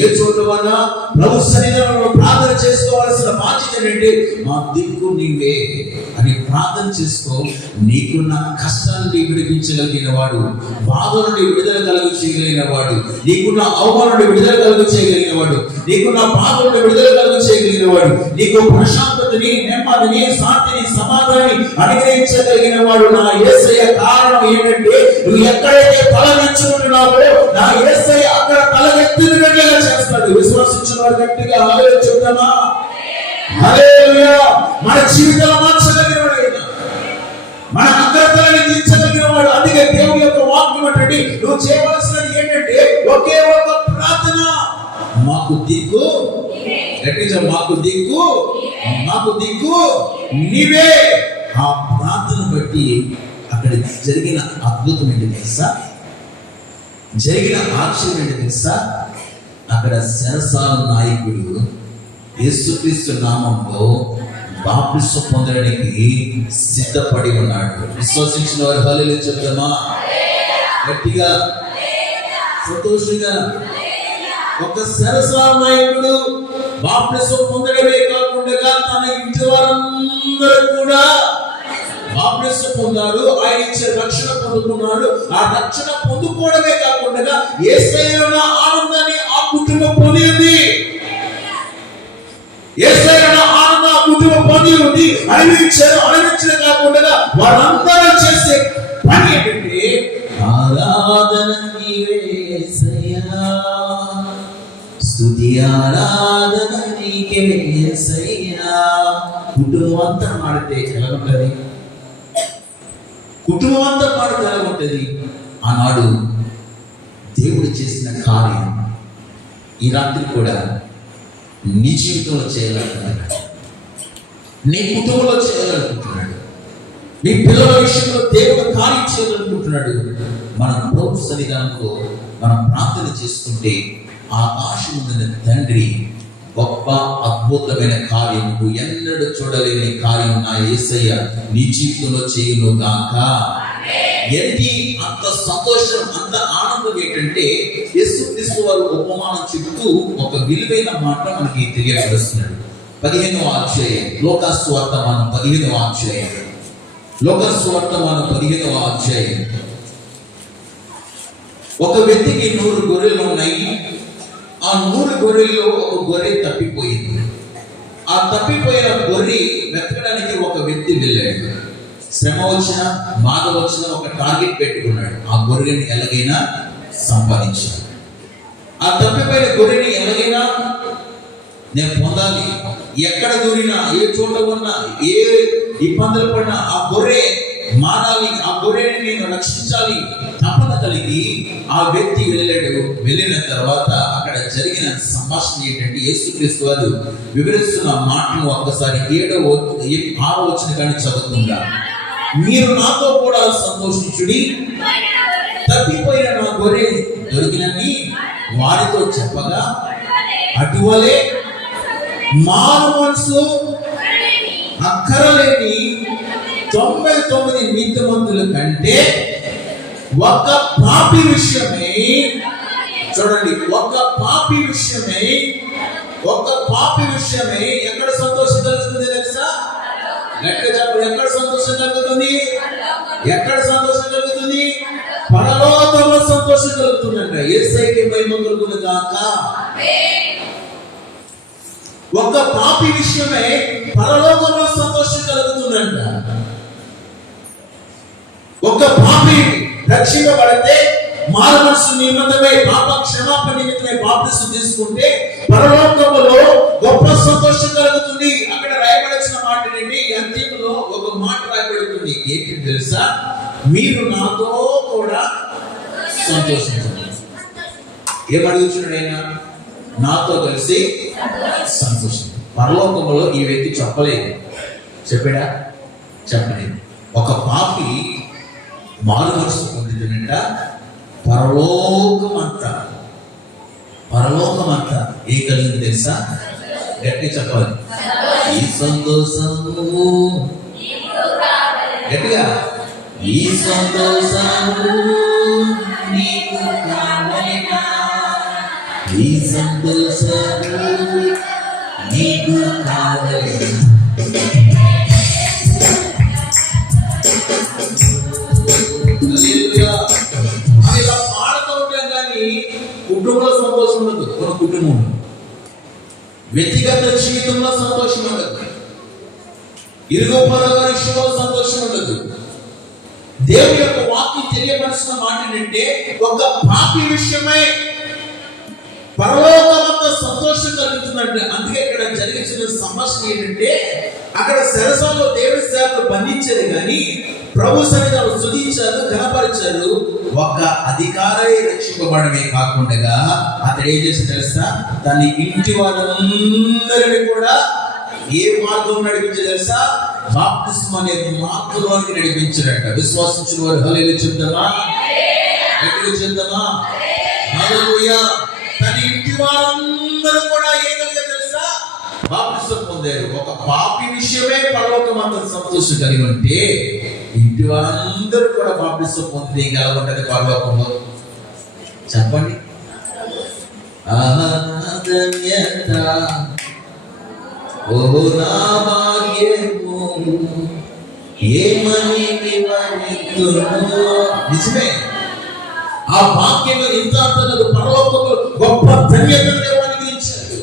ఏ చోట ఉన్నా ప్రభు సన్నిధిలో ప్రార్థన చేసుకోవాల్సిన బాధ్యత ఏంటి? మా దిక్కు నీవే అని ప్రార్థన చేసుకో. నీకున్న కష్టాన్ని విడిపించగలిగిన వాడు, బాధ నుండి విడుదల కలుగు చేయగలిగిన వాడు, నీకున్న అవమానం నుండి విడుదల కలుగు చేయగలిగిన వాడు, నీకున్న బాధ నుండి విడుదల కలుగు చేయగలిగిన వాడు, నీకు ప్రశాంతతని, నెమ్మదిని, శాంతిని, సమాధానాన్ని అనుగ్రహించగలిగిన వాడు నా యేసయ్య. కారణం ఏంటంటే నువ్వు ఎక్కడైతే తలెత్తుకుంటున్నావో నా యేసయ్య అక్కడ తలెత్తినట్లుగా చేస్తాడు. విశ్వాసించిన వారు గట్టిగా హల్లెలూయా చెప్తామా? హల్లెలూయా. మన జీవితాలు మార్చగలిగిన వాడు, మన అగ్రతలని తీర్చగలిగిన వాడు. అందుకే దేవుని యొక్క వాక్యం అంటే నువ్వు చేయవలసినది ఏంటంటే ఒకే ఒక ప్రార్థన, మాకు దిక్కు గట్టిగా, మాకు దిక్కు, మాకు దిక్కు నీవే. ఆ ప్రార్థన బట్టి అక్కడ జరిగిన అద్భుతం ఏంటి తెలుసా? జరిగిన ఆశ్చర్యం ఏంటి తెలుసా? అక్కడ సరసాల నాయకుడు యేసుక్రీస్తు నామంలో బాప్తిసం పొందడానికి సిద్ధపడి ఉన్నాడు. విశ్వసించిన వారు హల్లెలూయా చెప్తామా? గట్టిగా, సంతోషంగా. ఒక సరసాల నాయకుడు బాప్తిసం పొందడమే కాకుండా తన ఇంటి వారందరూ కూడా బాప్తిసం పొందారు. ఆయన ఇచ్చే రక్షణ పొందుకున్నాడు. ఆ రక్షణ పొందుకోవడమే కాకుండా యేసయ్యలో ఆనందాన్ని ఆ కుటుంబం పొందింది. యేసయ్యలో ఆనందం ఆ కుటుంబం పొంది ఉంది. అనుభవించడం కాకుండా వారందరూ చేసే పని ఏంటంటే ఆరాధన నీవే యేసయ్యా, స్తుతి ఆరాధన నీకే యేసయ్యా. కుటుంబం అంతా మాడితే ఎలా ఉంటది? కుటుంబం అంతా పాడితే ఎలా ఉంటది? ఆనాడు దేవుడు చేసిన కార్యం ఈ రాత్రి కూడా నీ జీవితంలో చేయాలనుకుంటున్నాడు, నీ కుటుంబంలో చేయాలనుకుంటున్నాడు, నీ పిల్లల విషయంలో దేవుడు కార్యం చేయాలనుకుంటున్నాడు. మనం ప్రభు సన్నిధానంలో మనం ప్రార్థన చేసుకుంటే ఆకాశం ఉన్న తండ్రి గొప్ప అద్భుతమైన కార్యం, నువ్వు ఎన్నడూ చూడలేని కార్యం నా యేసయ్య నీ జీవితంలో చేయును గాక. ఏంటి అంత సంతోషం, అంత ఆనందం ఏంటంటే యేసుక్రీస్తు వారు ఉపమానం చెబుతూ ఒక విలువైన మాట మనకి తెలియపరుస్తున్నాడు. 15వ అధ్యాయం లోకాసు వర్తమానం 15వ అధ్యాయం, లోకాసు వర్తమానం 15వ అధ్యాయం. ఒక వ్యక్తికి 100 గొర్రెలు ఉన్నాయి. ఆ 100 గొర్రెల్లో ఒక గొర్రె తప్పిపోయింది. ఆ తప్పిపోయిన గొర్రె వెతకడానికి ఒక వ్యక్తి వెళ్ళాడు. శ్రమ వచ్చినా బాధ వచ్చినా ఒక టార్గెట్ పెట్టుకున్నాడు, ఆ గొర్రెని ఎలాగైనా సంపాదించాడు. ఆ తప్పిపోయిన గొర్రెని ఎలాగైనా నేను పొందాలి. ఎక్కడ దూరినా, ఏ చోట ఉన్నా, ఏ ఇబ్బందులు పడినా ఆ గొర్రె మారాలి, ఆ గొర్రెని నేను రక్షించాలి తపన కలిగి ఆ వ్యక్తి వెళ్ళాడు. వెళ్ళిన తర్వాత అక్కడ జరిగిన సంభాషణ ఏంటంటే యేసుక్రీస్తు వారు వివరిస్తున్న మాటను ఒక్కసారి 6వ వచనం కానీ చదువుకుందా. మీరు నాతో కూడా సంతోషించుడి, తప్పిపోయిన నా గొర్రె దొరికినని వారితో చెప్పగా, అటువలే మారు మనసు అక్కరలేని 99 నీతిమంతుల కంటే ఒక పాపి విషయమై, చూడండి, ఒక పాపి విషయమై ఎక్కడ సంతోషం కలుగుతుంది తెలుసా? గట్టిగా చెప్పండి. ఎక్కడ సంతోషం కలుగుతుంది? ఎక్కడ సంతోషం కలుగుతుంది? పరలోకంలో సంతోషం కలుగుతుందంట. యేసయ్యకి మహిమ కలుగును గాక. ఒక పాపి విషయమై పరలోకంలో సంతోషం కలుగుతుందంట. ఒక పాపి రక్షింపబడితే, మారు మనసు నిమిత్తమై, పాప క్షమాపణ నిమిత్తమై బాప్తిసం తీసుకుంటే పరలోకంలో గొప్ప సంతోషం కలుగుతుంది. అక్కడ రాయబడిన మాట ఏంటి? అంత్యంలో ఒక మాట రాయబడుతుంది. ఏంటి తెలుసా? మీరు నాతో కూడా సంతోషించండి. ఏమడుగుతున్నాడు ఆయన? నాతో కలిసి సంతోషం. పరలోకంలో ఈ వ్యక్తి చెప్పలేదు. చెప్పాడా? చెప్పలేదు. ఒక పాపి మారు మనసు పొందిందంట. పరలోకమంతా ఏ కలిగింది తెలుసా? గట్టి చెప్పాలి. ఈ సంతోషము గట్టిగా, ఈ సంతోషము నీకు కావలెనా, ఈ సంతోషము నీకు కావలెనా. ఇలా పాడుతూ ఉంటాం కానీ కుటుంబంలో సంతోషం ఉండదు. మన కుటుంబం వ్యక్తిగత జీవితంలో సంతోషం ఉండదు. ఇరుగు పొరుగు విషయంలో సంతోషం ఉండదు. దేవుని యొక్క వాక్యం తెలియపరిచిన మాట ఏంటంటే, ఒక పాపి విషయమై పరలోకమంతా సంతోషం కలుగుతుందంటే. అందుకే ఇక్కడ జరిగించిన సంభాషణ ఏంటంటే, అక్కడ సరసాలో దేవుని సేవకులు బంధించారు కానీ ప్రభు సన్నిధిలో స్తుతించారు, ఘనపరిచారు. ఒక అధికారి రక్షింపబడమే కాకుండా అతడు ఏం చేసి తెలుసా? తన ఇంటి వారందరినీ కూడా ఏ మార్గం నడిపించి తెలుసా? బాప్తిస్మం అనే మార్గంలోనికి నడిపించారట. విశ్వాసించిన వారు హల్లెలూయా చెప్తామా? ఎక్కడ చెప్తామా? హల్లెలూయా. తన ఇంటి వారందరూ కూడా ఏం కలిగారు తెలుసా? బాప్తిస్మం పొందారు. ఒక పాపి విషయమే పరలోకమంతా సంతోషం కలిగి ఉంటే ఇంటి వారందరూ కూడా బాప్తిస్మం పొంది ఎలా ఉంటది పరలోకంలో? చెప్పండి. ఆనందన్యత ఓ నా భాగ్యము ఏమని వివరితును. నిజమే, ఆ భాగ్యము ఎంత అంతనదు. పరలోకంలో గొప్ప ధన్యతను దేవునికి ఇచ్చాడు.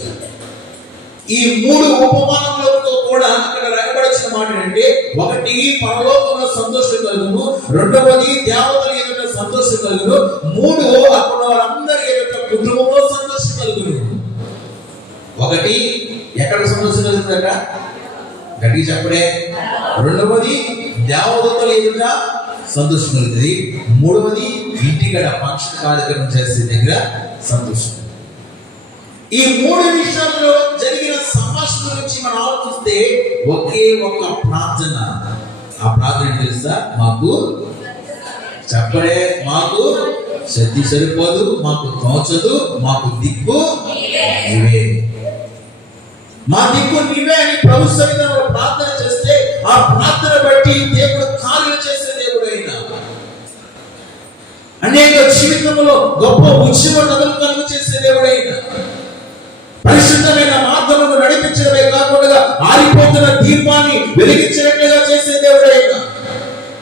ఈ 3 ఉపమానములతో కూడా అక్కడ రాయబడిన మాట ఏంటంటే, ఒకటి పరలోకంలో సంతోషం కలుగును, రెండవది దేవతల ఎదుట సంతోషం కలుగును, 3 అక్కడ వారందరి ఎదుట కుటుంబంలో సంతోషం కలుగును. ఒకటి ఎక్కడ సంతోషం కలుగుతుందట? గట్టి చెప్పడే. రెండవది దేవతల ఎదుట సంతోషం కలుగుతుంది. మూడవది ఇంటిగడ ఫంక్షన్ కార్యక్రమం చేసే దగ్గర సంతోషం. ఈ 3 విషయాల్లో జరిగిన సంభాషణ గురించి మనం ఆలోచిస్తే ఒకే ఒక ప్రార్థన. ఆ ప్రార్థన తెలుసా? మాకు చెప్పడే, మాకు శక్తి సరిపోదు, మాకు తోచదు, మాకు దిక్కు నీవే, మా దిక్కు నీవే అని ప్రభు సన్నిధిలో ప్రార్థన చేస్తే ఆ ప్రార్థన బట్టి దేవుడు కార్యం చేసే దేవుడు అయినా అనేక జీవితంలో గొప్ప ఉద్యమం కలుగు చేసే దేవుడైనా పరిశుద్ధమైన మార్గమును నడిపించడమే కాకుండా ఆరిపోతున్న దీపాన్ని వెలిగించినట్లుగా చేసే దేవుడైనా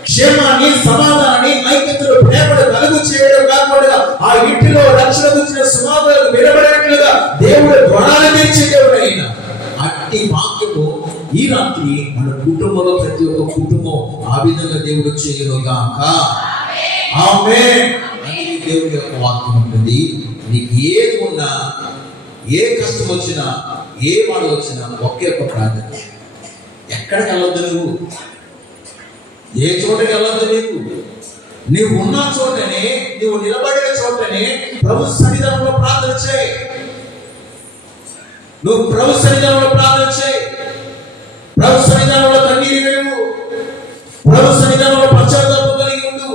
క్షేమాన్ని, సమాధానాన్ని, ఐక్యతను, ప్రేమను కలుగు చేయడం కాకుండా ఆ ఇంటిలో రక్షణ గురించిన సుమాదాలు వినబడినట్లుగా దేవుడు ద్వారాలు తెరిచే దేవుడైనా అట్టి వాక్యము ఈ రాత్రి మన కుటుంబంలో ప్రతి ఒక్క కుటుంబం ఆ విధంగా దేవుడు చేయనుగాక. ఆమేన్. అని దేవుడి యొక్క వాక్యం ఉంటుంది. నీకు ఏది ఉన్నా, ఏ కష్టం వచ్చినా ఏ మాట వచ్చినా ఒకే ఒక్క ప్రార్థన. ఎక్కడికి వెళ్ళొద్దు నువ్వు, ఏ చోటకి వెళ్ళొద్దు నీవు ఉన్న చోటనే, నువ్వు నిలబడిన చోటనే ప్రభు సన్నిధానంలో ప్రార్థన చేయి. నువ్వు ప్రభు సన్నిధానంలో ప్రార్థన చేయి. ప్రభు సన్నిధానంలో కన్నీరు వెలుగు. ప్రభు సన్నిధానంలో పశ్చాత్తాపం కలిగి ఉండు.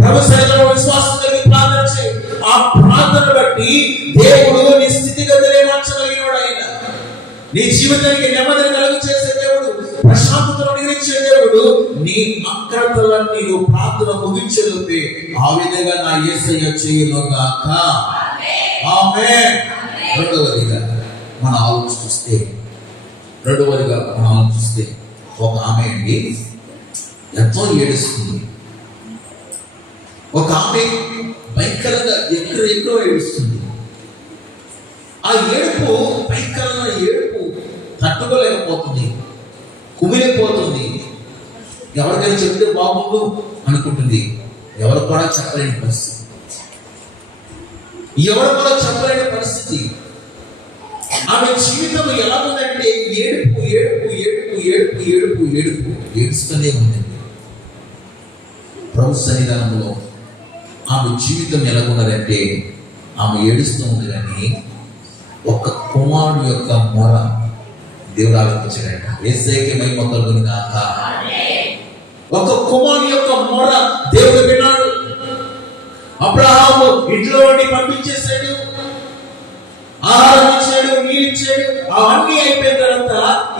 ప్రభు సన్నిధానంలో విశ్వాసం కలిగి ప్రార్థన చేయి. ఆ ప్రార్థన బట్టి దేవుడు నీ స్థితిగతులే మార్చగలిగినాడు. ఆయన నీ జీవితానికి నెమ్మదిని కలుగు చేసే దేవుడు, ప్రశాంతతను అనుగ్రహించే దేవుడు. నీ అక్రతలన్నీ నువ్వు ప్రార్థన ముగించగలిగితే ఆ విధంగా నా యేసయ్య చేయను గాక. ఆమేన్. రెండవదిగా మనం ఆలోచిస్తే ఒక ఆమె అండి ఎంతో ఏడుస్తుంది. ఒక ఆమె భయంకరంగా ఎక్కువ ఏడుస్తుంది. ఆ ఏడుపు, భయంకరమైన ఏడుపు తట్టుకోలేకపోతుంది, కుమిలిపోతుంది. ఎవరికైనా చెప్తే బాగుండు అనుకుంటుంది. ఎవరు కూడా చెప్పలేని పరిస్థితి. ఆమె జీవితం ఎలా ఉందంటే ఏడుస్తూనే ఉందండి. ప్రభు సన్నిధానంలో ఆమె జీవితం ఎలా ఉన్నదంటే ఆమె ఏడుస్తూ ఉంది. కానీ ఒక కుమారుడు యొక్క మొర దేవుడు ఆలకించాడంట. యేసయ్యకి మహిమ కలుగును గాక. ఒక కుమారుడు యొక్క మొర దేవుడు విన్నాడు. అబ్రహాము ఇంట్లో నుండి పంపించేశాడు, ఆహారం ఇచ్చాడు, నీళ్ళు ఇచ్చాడు. అవన్నీ అయిపోయిన తర్వాత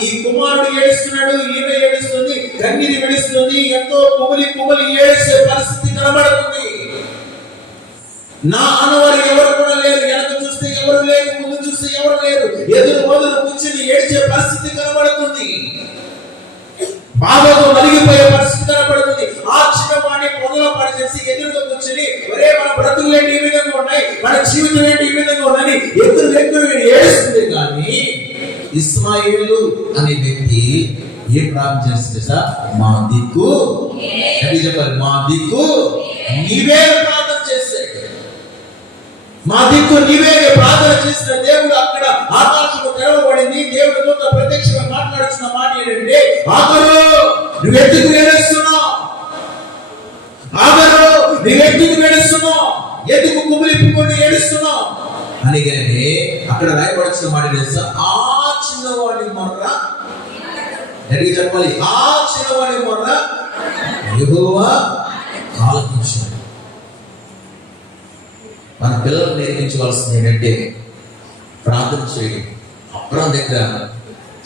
ఈ కుమారుడు ఏడుస్తున్నాడు, ఈమె ఏడుస్తుంది, కన్నీరు విడుస్తుంది. ఎంతో కుమిలి ఏడ్చే పరిస్థితి కనబడుతుంది. నా అనవారు ఎవరు కూడా లేరు. వెనక చూస్తే ఎవరు లేరు, ముందు చూస్తే ఎవరు లేరు. ఎదురు మొదలు కూర్చొని ఏడ్చే పరిస్థితి కనబడుతుంది. బాధతో నలిగిపోయే పరిస్థితి కనబడుతుంది. ఆ చిన్నవాడిని పొదలో పడిచేసి ఎదురుగా కూర్చొని, ఒరే మన బ్రతుకులు ఏంటి ఈ విధంగా ఉన్నాయి, మన జీవితం ఏంటి ఈ విధంగా ఉన్నాయి, ఎదురు ఏడుస్తుంది. కానీ ఇస్మాయిలు అనే వ్యక్తి ఏం ప్రార్థన చేస్తుంది సార్? మా దిక్కు చెప్పాలి, మా దిక్కు నీవే ప్రార్థన చేశాడు. మా దిక్కు నీవే ప్రార్థన చేసిన దేవుడు అక్కడ ఆకాశము తెరవబడింది. దేవుడు దూత ప్రత్యక్షంగా మాట్లాడుతున్న మాట ఏంటంటే, ఆగరు నువ్వు ఎందుకు ఏడుస్తున్నావు, ఆగరు నువ్వు ఎందుకు ఏడుస్తున్నావు, ఎందుకు కుమిలిపుకొని ఏడుస్తున్నావు అని. కానీ అక్కడ రాయబడిన మాట తెలుసా? ఆ చిన్నవాడి మొర్ర చెప్పాలి, ఆ చిన్నవాడి మొర్ర యెహోవా ఆలకించాడు. మన పిల్లలు నేర్పించవలసింది ఏంటంటే ప్రార్థన చేయడం. అబ్రహాం దగ్గర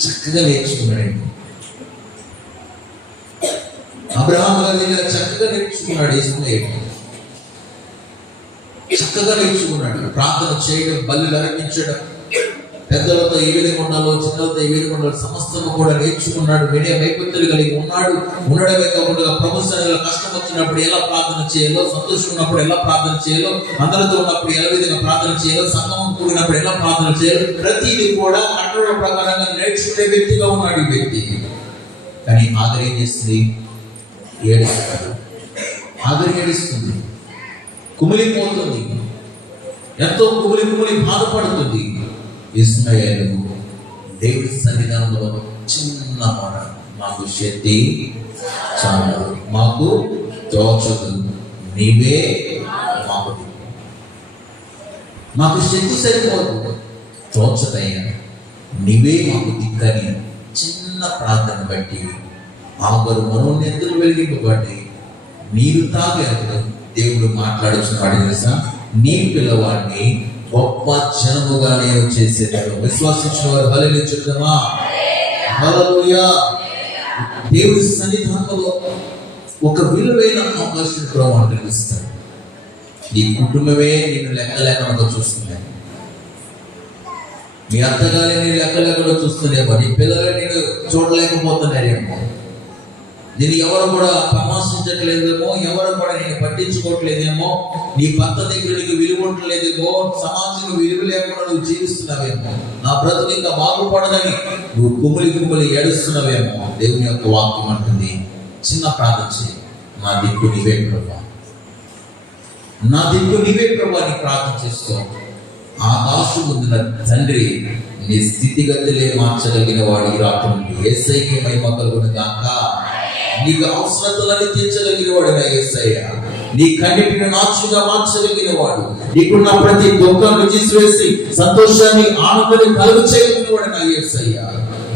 చక్కగా నేర్చుకున్నాడు. అబ్రహాం గారి దగ్గర చక్కగా నేర్చుకున్నాడు. చక్కగా నేర్చుకున్నాడు ప్రార్థన చేయడం, బలులు అర్పించడం, పెద్దలతో ఏ విధంగా ఉండాలో, చిన్నలతో ఏ విధంగా ఉండాలో సమస్తము కూడా నేర్చుకున్నాడు. వినయ వైపత్తులు కలిగి ఉండడమే కాకుండా ప్రభు సన్నిధిలో కష్టం వచ్చినప్పుడు ఎలా ప్రార్థన చేయాలో, సంతోషం ఉన్నప్పుడు ఎలా ప్రార్థన చేయాలో, అందరితో ఉన్నప్పుడు ఎలా విధంగా ప్రార్థన చేయాలో, సంగమం కూడినప్పుడు ఎలా ప్రార్థన చేయాలో, ప్రతిదీ కూడా కట్టడ ప్రకారంగా నేర్చుకునే వ్యక్తిగా ఉన్నాడు ఈ వ్యక్తి. కానీ ఆదరణ ఏం చేస్తుంది? ఏడుస్తాడు. ఆదరణ ఏడుస్తుంది, కుమిలిపోతుంది, ఎంతో కుమిలి బాధపడుతుంది. ఇస్మాయిలు దేవుడి సన్నిధానంలో చిన్న మాట, మాకు శక్తి చాలదు, మాకు తోచదు, నీవే మాకు దిక్కు, మాకు శక్తి సరిపోదు, తోచదయ్యా, నీవే మాకు దిక్కని చిన్న ప్రార్థన బట్టి ఆగరు మనోన్నెందుకు వెలిగింపబడి నీరు తాగారు. దేవుడు మాట్లాడుచున్నాడు తెలుసా? నీ పిల్లవాడిని గొప్ప జనముగా నేను చేసేదాను. విశ్వాసించిన వారు హల్లెలూయా చెప్తామా? హల్లెలూయా. దేవుడి సన్నిధానంలో ఒక విలువైన అవకాశం ప్రభు కల్పిస్తాడు. నీ కుటుంబమే నేను లెక్కలేకుండా చూస్తున్నాను, మీ అత్తగారి నేను లెక్కలేకుండా చూస్తున్నామో, నీ పిల్లలు నేను చూడలేకపోతున్నారేమో, నేను ఎవరు కూడా పరామర్శించట్లేదేమో, ఎవరు కూడా నేను పట్టించుకోవట్లేదేమో, నీ భర్త దగ్గర నీకు విలువ ఉండలేదేమో, సమాజంలో విలువ లేకుండా నువ్వు జీవిస్తున్నావేమో, నా బ్రతుకు ఇంకా బాగుపడదని నువ్వు కుమిలి ఏడుస్తున్నావేమో. దేవుని యొక్క వాక్యం అంటుంది, చిన్న ప్రార్థన చేయి, నా దిక్కు నీవే ప్రభా, నా దిక్కు నీవే ప్రభా అని ప్రార్థన చేసుకో. ఆకాశం ముందున తండ్రి నీ స్థితిగతులే మార్చగలిగిన వాడు ఈ రాత్రి నుండి యేసయ్యకి మహిమ కలుగును గాక. నీకు అవసరతలని తీర్చగలిగిన వాడు నా యేసయ్య. నీ కన్నిటిని నాచుగా మార్చగలిగిన వాడు, నీకున్న ప్రతి దుఃఖాన్ని తీసివేసి సంతోషాన్ని ఆనందాన్ని కలుగు చేయగలిగిన వాడు నా యేసయ్య.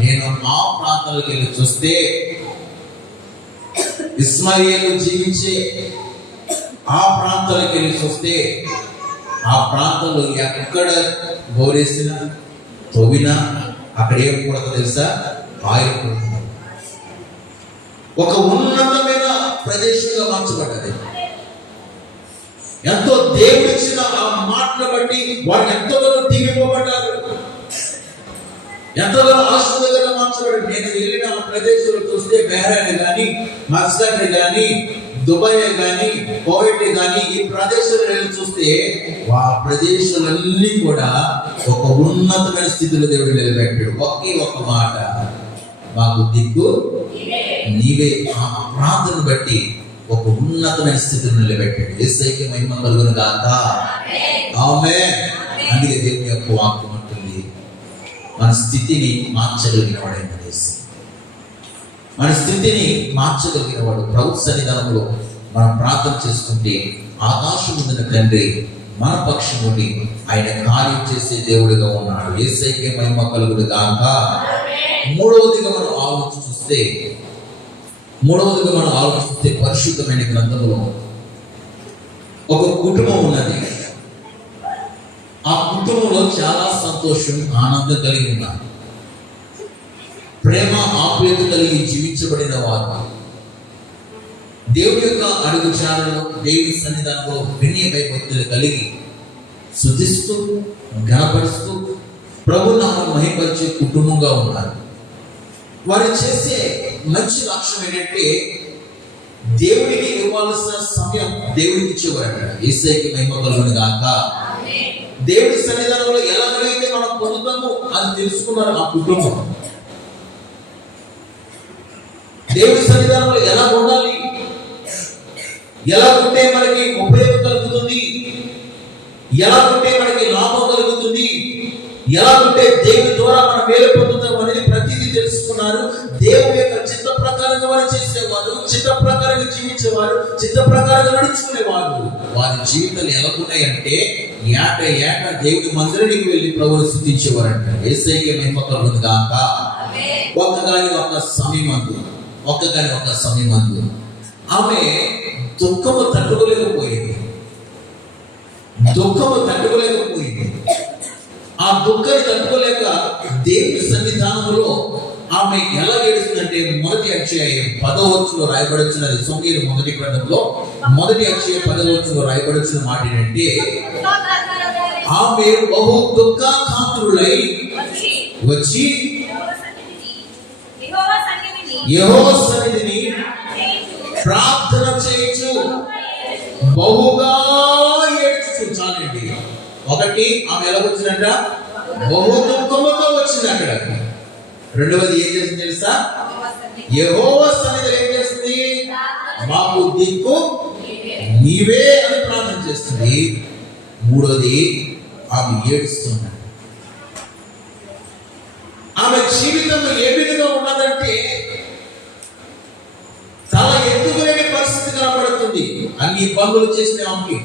నేను ఆ ప్రాంతాలకు వెళ్ళి చూస్తే ఇస్మాయిలు జీవించే ఆ ప్రాంతాలకు వెళ్ళి చూస్తే ఆ ప్రాంతంలో ఎక్కడ బోరేసినా తవ్వినా అక్కడ ఏం కూడదు తెలుసా? ఆయిల్ కూడదు. ఒక ఉన్నతమైన ప్రదేశంగా మార్చబడ్డది. ఎంతో దేవుడిచ్చిన ఆ మాటను బట్టి వాడు ఎంతగానో దీవింపబడ్డారు, ఎంతగానో ఆశీర్వాదంగా మార్చబడ్డారు. నేను వెళ్ళిన ప్రదేశంలో చూస్తే బెహ్రెయిన్ కానీ, మస్కట్ కానీ, దుబాయ్ కానీ, కువైట్ కానీ ఈ ప్రదేశాలు వెళ్ళి చూస్తే ఆ ప్రదేశాలన్నీ కూడా ఒక ఉన్నతమైన స్థితిలో దేవుడు నిలబెట్టాడు. ఒకే ఒక మాట, మాకు దిక్కు నీవే. ఆ ప్రాంతాన్ని బట్టి ఒక ఉన్నతమైన స్థితిలో నిలబెట్టాడు. యేసయ్యకి మహిమ కలుగును గాక. ఆమేన్. అందుకే దేవుని యొక్క వాక్యం అంటుంది, మన స్థితిని మార్చగలిగిన వాడైన యేసు, మన స్థితిని మార్చగలిగిన వాడు. ప్రభు సన్నిధానంలో మనం ప్రార్థన చేసుకుంటే ఆకాశం ముందున తండ్రి మన పక్షం నుండి ఆయన కార్యం చేసే దేవుడిగా ఉన్నాడు. యేసయ్యకి మహిమ కలుగును గాక. మూడవదిగా మనం ఆలోచిస్తే పరిశుద్ధమైన గ్రంథంలో ఒక కుటుంబం ఉన్నది. ఆ కుటుంబంలో చాలా సంతోషం, ఆనందం కలిగి ఉన్నారు. ప్రేమ, ఆప్యాయత కలిగి జీవించబడిన వారు దేవుడి యొక్క అడుగుజాడలో, దేవుని సన్నిధానంలో వినయ భయభక్తులు కలిగి స్తుతిస్తూ ఘనపరుస్తూ ప్రభునామం మహిమపరిచే కుటుంబంగా ఉన్నారు. వారు చేసే మంచి లక్ష్యం ఏంటంటే దేవుడికి ఇవ్వాల్సిన సమయం దేవుడికి ఇచ్చేవారట. యేసయ్యకి మహిమ కలుగును గాక. దేవుడి సన్నిధానంలో ఎలాగైతే మనం పొందుతామో అని తెలుసుకున్నారు ఆ కుటుంబం. దేవుడి సన్నిధానంలో ఎలా ఉండాలి, ఎలా ఉంటే మనకి ఉపయోగం కలుగుతుంది, ఎలా ఉంటే మనకి లాభం కలుగుతుంది, ఎలా ఉంటే దేవుని ద్వారా మనం మేలు పొందుతాం అనేది ప్రతిదీ తెలుసుకున్నారు. దేవుని యొక్క చిత్త ప్రకారంగా వారు చేసేవారు, చిత్త ప్రకారంగా జీవించేవారు, చిత్త ప్రకారంగా నడుచుకునేవారు. వారి జీవితాలు ఎలా ఉన్నాయంటే ఏట దేవుడి మందిరానికి వెళ్ళి ప్రభువును స్తుతించేవారంట. యేసయ్యకి మహిమ కలుగును గాక. ఒక్కగాని ఒక సమయమందు ఆమె దుఃఖము తట్టుకోలేకపోయింది. ఆ దుఃఖాన్ని తట్టుకోలేక దేవుని సన్నిధానంలో ఆమె ఎలా ఏడుస్తుందంటే, మొదటి అధ్యాయం 10వ వచనంలో రాయబడుచున్నది. సమూయేలు మొదటి గ్రంథంలో మొదటి అధ్యాయం 10వ వచనంలో రాయబడుచున్న మాట ఏంటంటే, ఆమె బహు దుఃఖాకాతురులై వచ్చి యెహోవా సన్నిధిని ప్రార్థన చేయించు బహుగా ఏడ్చుచు. చాలండి. ఒకటి, ఆమె ఎలా వచ్చిందంట? బహు దుఃఖముతో వచ్చింది అక్కడ. రెండవది ఏం చేసింది తెలుసా? యెహోవా సన్నిధిలో ఏం చేస్తుంది? మాకు దిక్కు నీవే అని ప్రార్థన చేస్తుంది. మూడోది, ఆమె ఏడుస్తుంది. ఆమె జీవితంలో ఏ విధంగా ఉన్నదంటే చాలా ఎత్తుకునే పరిస్థితి కనబడుతుంది. అన్ని పనులు చేసిన ఆమెకి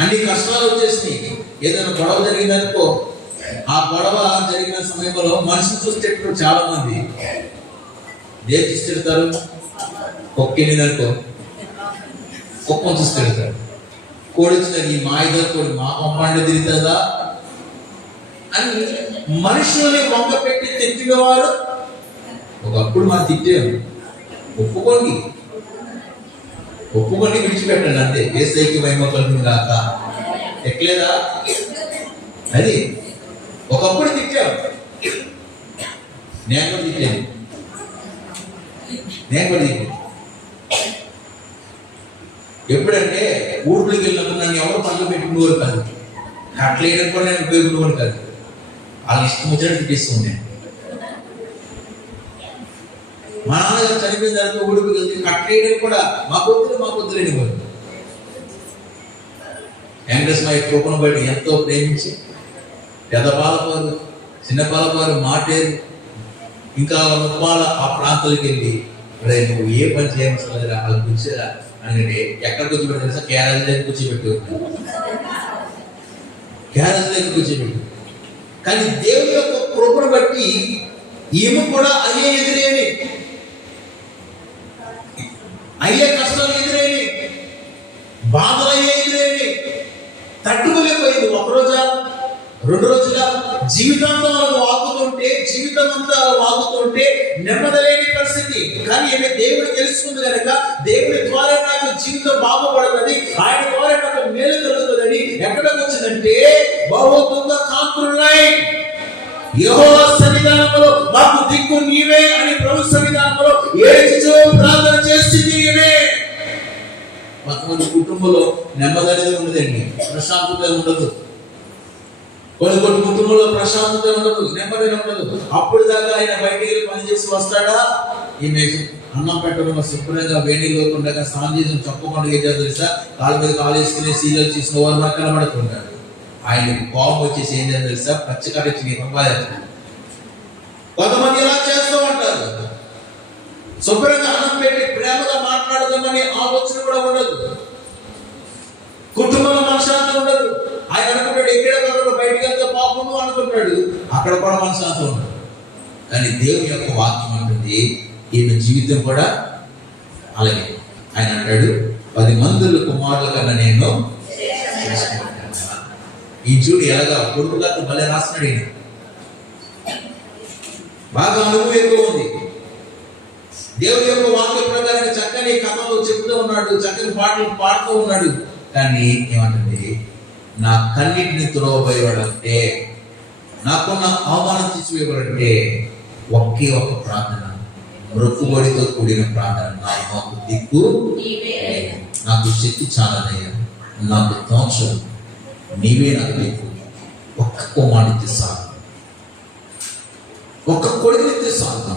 అన్ని కష్టాలు వచ్చేసినాయి. ఏదైనా గొడవ జరిగిందనుకో, ఆ గొడవ జరిగిన సమయంలో మనిషిని చూసేటప్పుడు చాలా మంది దేని చూసి తిడతారు? కుక్కిందనుకో కుక్కను చూసి తిడతారు. కోడి వచ్చిందని మా ఇద్దరు కోడి మా పంపండి తిరుగుతుందా అని మనుషుల్ని వంక పెట్టి తిట్టినవారు ఒకప్పుడు మనం తిట్టాము. ఒప్పుకోండి విడిచిపెట్టండి అంతే. యేసయ్యకి మహిమ కలుగును గాక. ఎట్లేదా? అది ఒకప్పుడు తిట్టాము. నేను కూడా తిట్టాను. ఎప్పుడంటే ఊర్లోకి వెళ్ళినప్పుడు నన్ను ఎవరు పనులు పెట్టుకునేవారు కాదు. అట్లా కూడా నేను ఉపయోగించుకోవాలి కాదు. వాళ్ళ ఇష్టం వచ్చినట్టు తిట్టేస్తుండే. మా నాన్నగారు చనిపోయిన తర్వాత ఊడికి వెళ్తే కట్టేయడం కూడా మా పొద్దులేని వారు. వెంకటేశ్వర కృపను బట్టి ఎంతో ప్రేమించి పెద్ద పాలపారు, చిన్న పాలపారు, మాటేరు, ఇంకా ముప్పాల ఆ ప్రాంతాలకు వెళ్ళి నువ్వు ఏ పని చేయవలసిన వాళ్ళు కూర్చోరా అంటే ఎక్కడ కూర్చోబెట్టి తెలుసా? క్యారేజ్ దగ్గర కూర్చోబెట్టు, క్యారేజ్ దగ్గర కూర్చోబెట్టు. కానీ దేవుని యొక్క కృపను బట్టి ఈమె కూడా అయ్యే ఎదురేని, అయ్యే కష్టాలు ఎదురేని, బాధలు అయ్యే ఎదురేని, తట్టుకోలేకపోయింది. ఒక రోజా, 2 రోజులా, జీవితాంతం వాగుతుంటే, జీవితం అంతా వాగుతుంటే నెమ్మదలేని పరిస్థితి. కానీ ఈమె దేవుడు తెలుసుకుంది కనుక దేవుడి ద్వారా నాకు జీవితం బాగుపడుతుంది, ఆయన ద్వారా నాకు మేలు కలుగుతుందని ఎక్కడికి వచ్చిందంటే బహుదుఃఖ కాంతులున్నాయి. యెహోవా సన్నిధానంలో నాకు దిక్కు నీవే అని ప్రభు సన్నిధానంలో ఏడ్చుచూ ప్రార్థన చేసింది ఈమె. కొంతమంది కుటుంబంలో నెమ్మది అనేది ఉండదండి, ప్రశాంతత ఉండదు. కొన్ని కుటుంబంలో ప్రశాంతత ఉండదు, నెమ్మది ఉండదు. అప్పుడు దాకా ఆయన బయటికి పని చేసి వస్తాడా, ఈమె అన్నం పెట్టకుండా శుభ్రంగా వేడి లేకుండా స్నానం చేసి చొప్పకుండా ఏదో తెలుసా, కాళ్ళ మీద కాలు వేసుకునే సీరియల్ చేసిన వారు నాకు కనబడుతుంటాడు. ఆయనకు కోపం వచ్చేసి ఏం చేయాలి తెలుసా? పచ్చికరించి కొంతమంది ఇలా చేస్తూ ఉంటారు. శుభ్రంగా అన్నం పెట్టి ప్రేమగా మాట్లాడదామని ఆలోచన కూడా ఉండదు, కుటుంబంలో మనశ్శాంతి ఉండదు. ఆయన అనుకుంటాడు ఎక్కడ బయటికి వెళ్తే పాపము అనుకుంటాడు, అక్కడ కూడా మనశ్శాంతి ఉండదు. కానీ దేవుని యొక్క వాక్యం అంటుంది ఈమె జీవితం కూడా అలాగే. ఆయన అంటాడు 10 మందుల కుమారుల కన్నా నేను ఈ చూడు ఎలాగా కొడుకుగా భలే రాస్తున్నాడు. ఈయన బాగా అనుభవం ఎక్కువ ఉంది. దేవుడి యొక్క వాక్య ప్రకారం చక్కని కథలు చెప్తూ ఉన్నాడు, చక్కని పాటలు పాడుతూ ఉన్నాడు. కానీ ఏమంటుంది, నా కన్నిటిని త్రోవబోయబడంటే, నాకున్న అవమానం తీసివేయబడంటే ఒకే ఒక ప్రార్థన, మొక్కుబడితో కూడిన ప్రార్థన. నాకు దిక్కు, నాకు శక్తి చాలనయ్యా, నాకు దోషం, నీవే నాకు దిక్కు. ఒక్క కుమారుడితే సాగు, ఒక్క కొడుకునితే సాగు.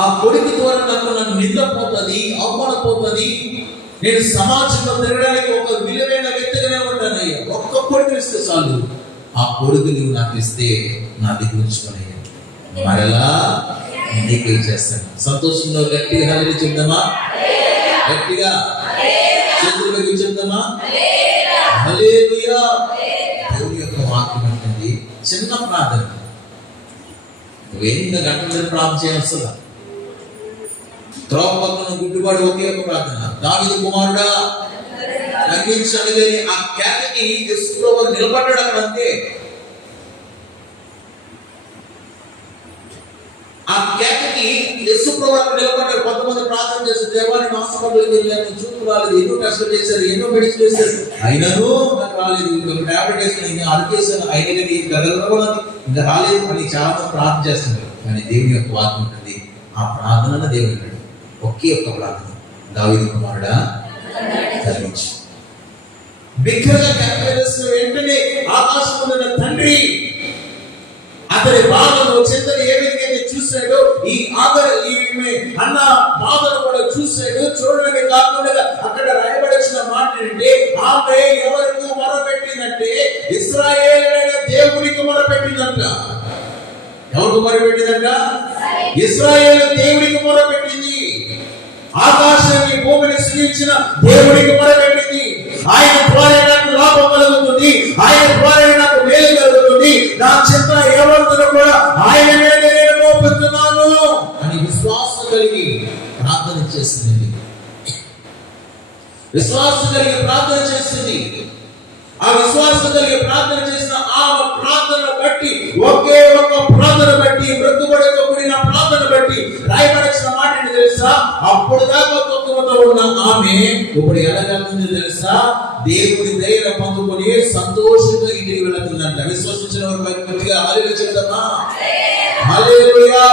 ఆ కొడుకు ద్వారా నన్ను నిందపోతుంది, అవమానపోతుంది. నేను సమాజంలో తిరగడానికి ఒక విలువైన వ్యక్తిగానే ఉంటానయ్యా. ఒక్క కొడుకు ఇస్తే చాలు. ఆ కొడుకు నువ్వు నాకు ఇస్తే నా దగ్గర ఉంచుకోనయ్యా, మరలా నీకే చేస్తాను. సంతోషంలో గట్టిగా హల్లెలూయా చెప్దామా? గట్టిగా చేతులు పెట్టి చెప్దామా? హల్లెలూయా. దేవుని యొక్క వాక్యం అంటుంది చిన్న ప్రార్థన, నువ్వు 8 గంటల ప్రార్థన చేయవలసిందా? త్రోపక్కన గుడ్డివాడు ఒకే ఒక ప్రార్థన, దావీదు కుమారుడా తగ్గించలేని ఆ కేకకి యేసు నిలబడ్డాడు అక్కడ. అంతే, ఆ కేకకి యేసు ప్రభువు అక్కడ నిలబడ్డాడు. కొంతమంది ప్రార్థన చేస్తారు, దేవాన్ని హాస్పిటల్కి వెళ్ళాను, చూపు రాలేదు, ఎన్నో టెస్టులు చేశారు, ఎన్నో మెడిసిన్ చేశారు, అయినను నాకు రాలేదు, ఇంకొక టాబ్లెట్ వేసుకుని అరికేసాను, అయినా ఇంకా రాలేదు అని చాలా మంది ప్రార్థన చేస్తున్నారు. కానీ దేవుని యొక్క వాక్యం ఉంటుంది, ఆ ప్రార్థన దేవుడు ఒకే ఒక ప్రార్థన, దావీదు కుమారుడా తగ్గించు. బిగ్గరగా కనిపించిన వెంటనే ఆకాశంలో ఉన్న తండ్రి అతని బాధను చింతని ఏ విధంగా చూశాడు, ఈ అన్న బాధను కూడా చూశాడు. చూడడమే కాకుండా అక్కడ రాయబడిన మాట ఏంటంటే, ఆమె ఎవరికి మొరపెట్టిందంటే ఇశ్రాయేలుడైన దేవునికి మొరపెట్టిందంట. ఎవరికి మొరపెట్టిందంట? ఇశ్రాయేలు దేవునికి మొరపెట్టింది. ఆకాశాన్ని భూమిని సృజించిన దేవునికి మొరపెట్టింది. ఆయన ద్వారా నాకు లాభం కలుగుతుంది, ఆయన ద్వారా నాకు మేలు కలుగుతుంది, నా చింత ఎవరితో కూడా ఆయన మీద నేను మోపుతున్నాను అని విశ్వాసం కలిగి ప్రార్థన చేసింది. విశ్వాసం కలిగి ప్రార్థన చేసింది. ఆ విశ్వాసం కలిగి ప్రార్థన చేసిన ఆ ప్రార్థన బట్టి, ఒకే ఒక ప్రార్థన బట్టి, మృత్యుబడితో కూడిన ప్రార్థన బట్టి రాయబడిన మాట ఏంటి తెలుసా? అప్పుడు దాకా తొక్కువతో ఉన్న ఆమె ఇప్పుడు ఎలాగెళ్తుంది తెలుసా? దేవుడి దయను పొందుకొని సంతోషంగా ఇంటికి వెళుతుందంట. విశ్వసించిన వారు గట్టిగా హల్లెలూయా చెప్తామా? హల్లెలూయా.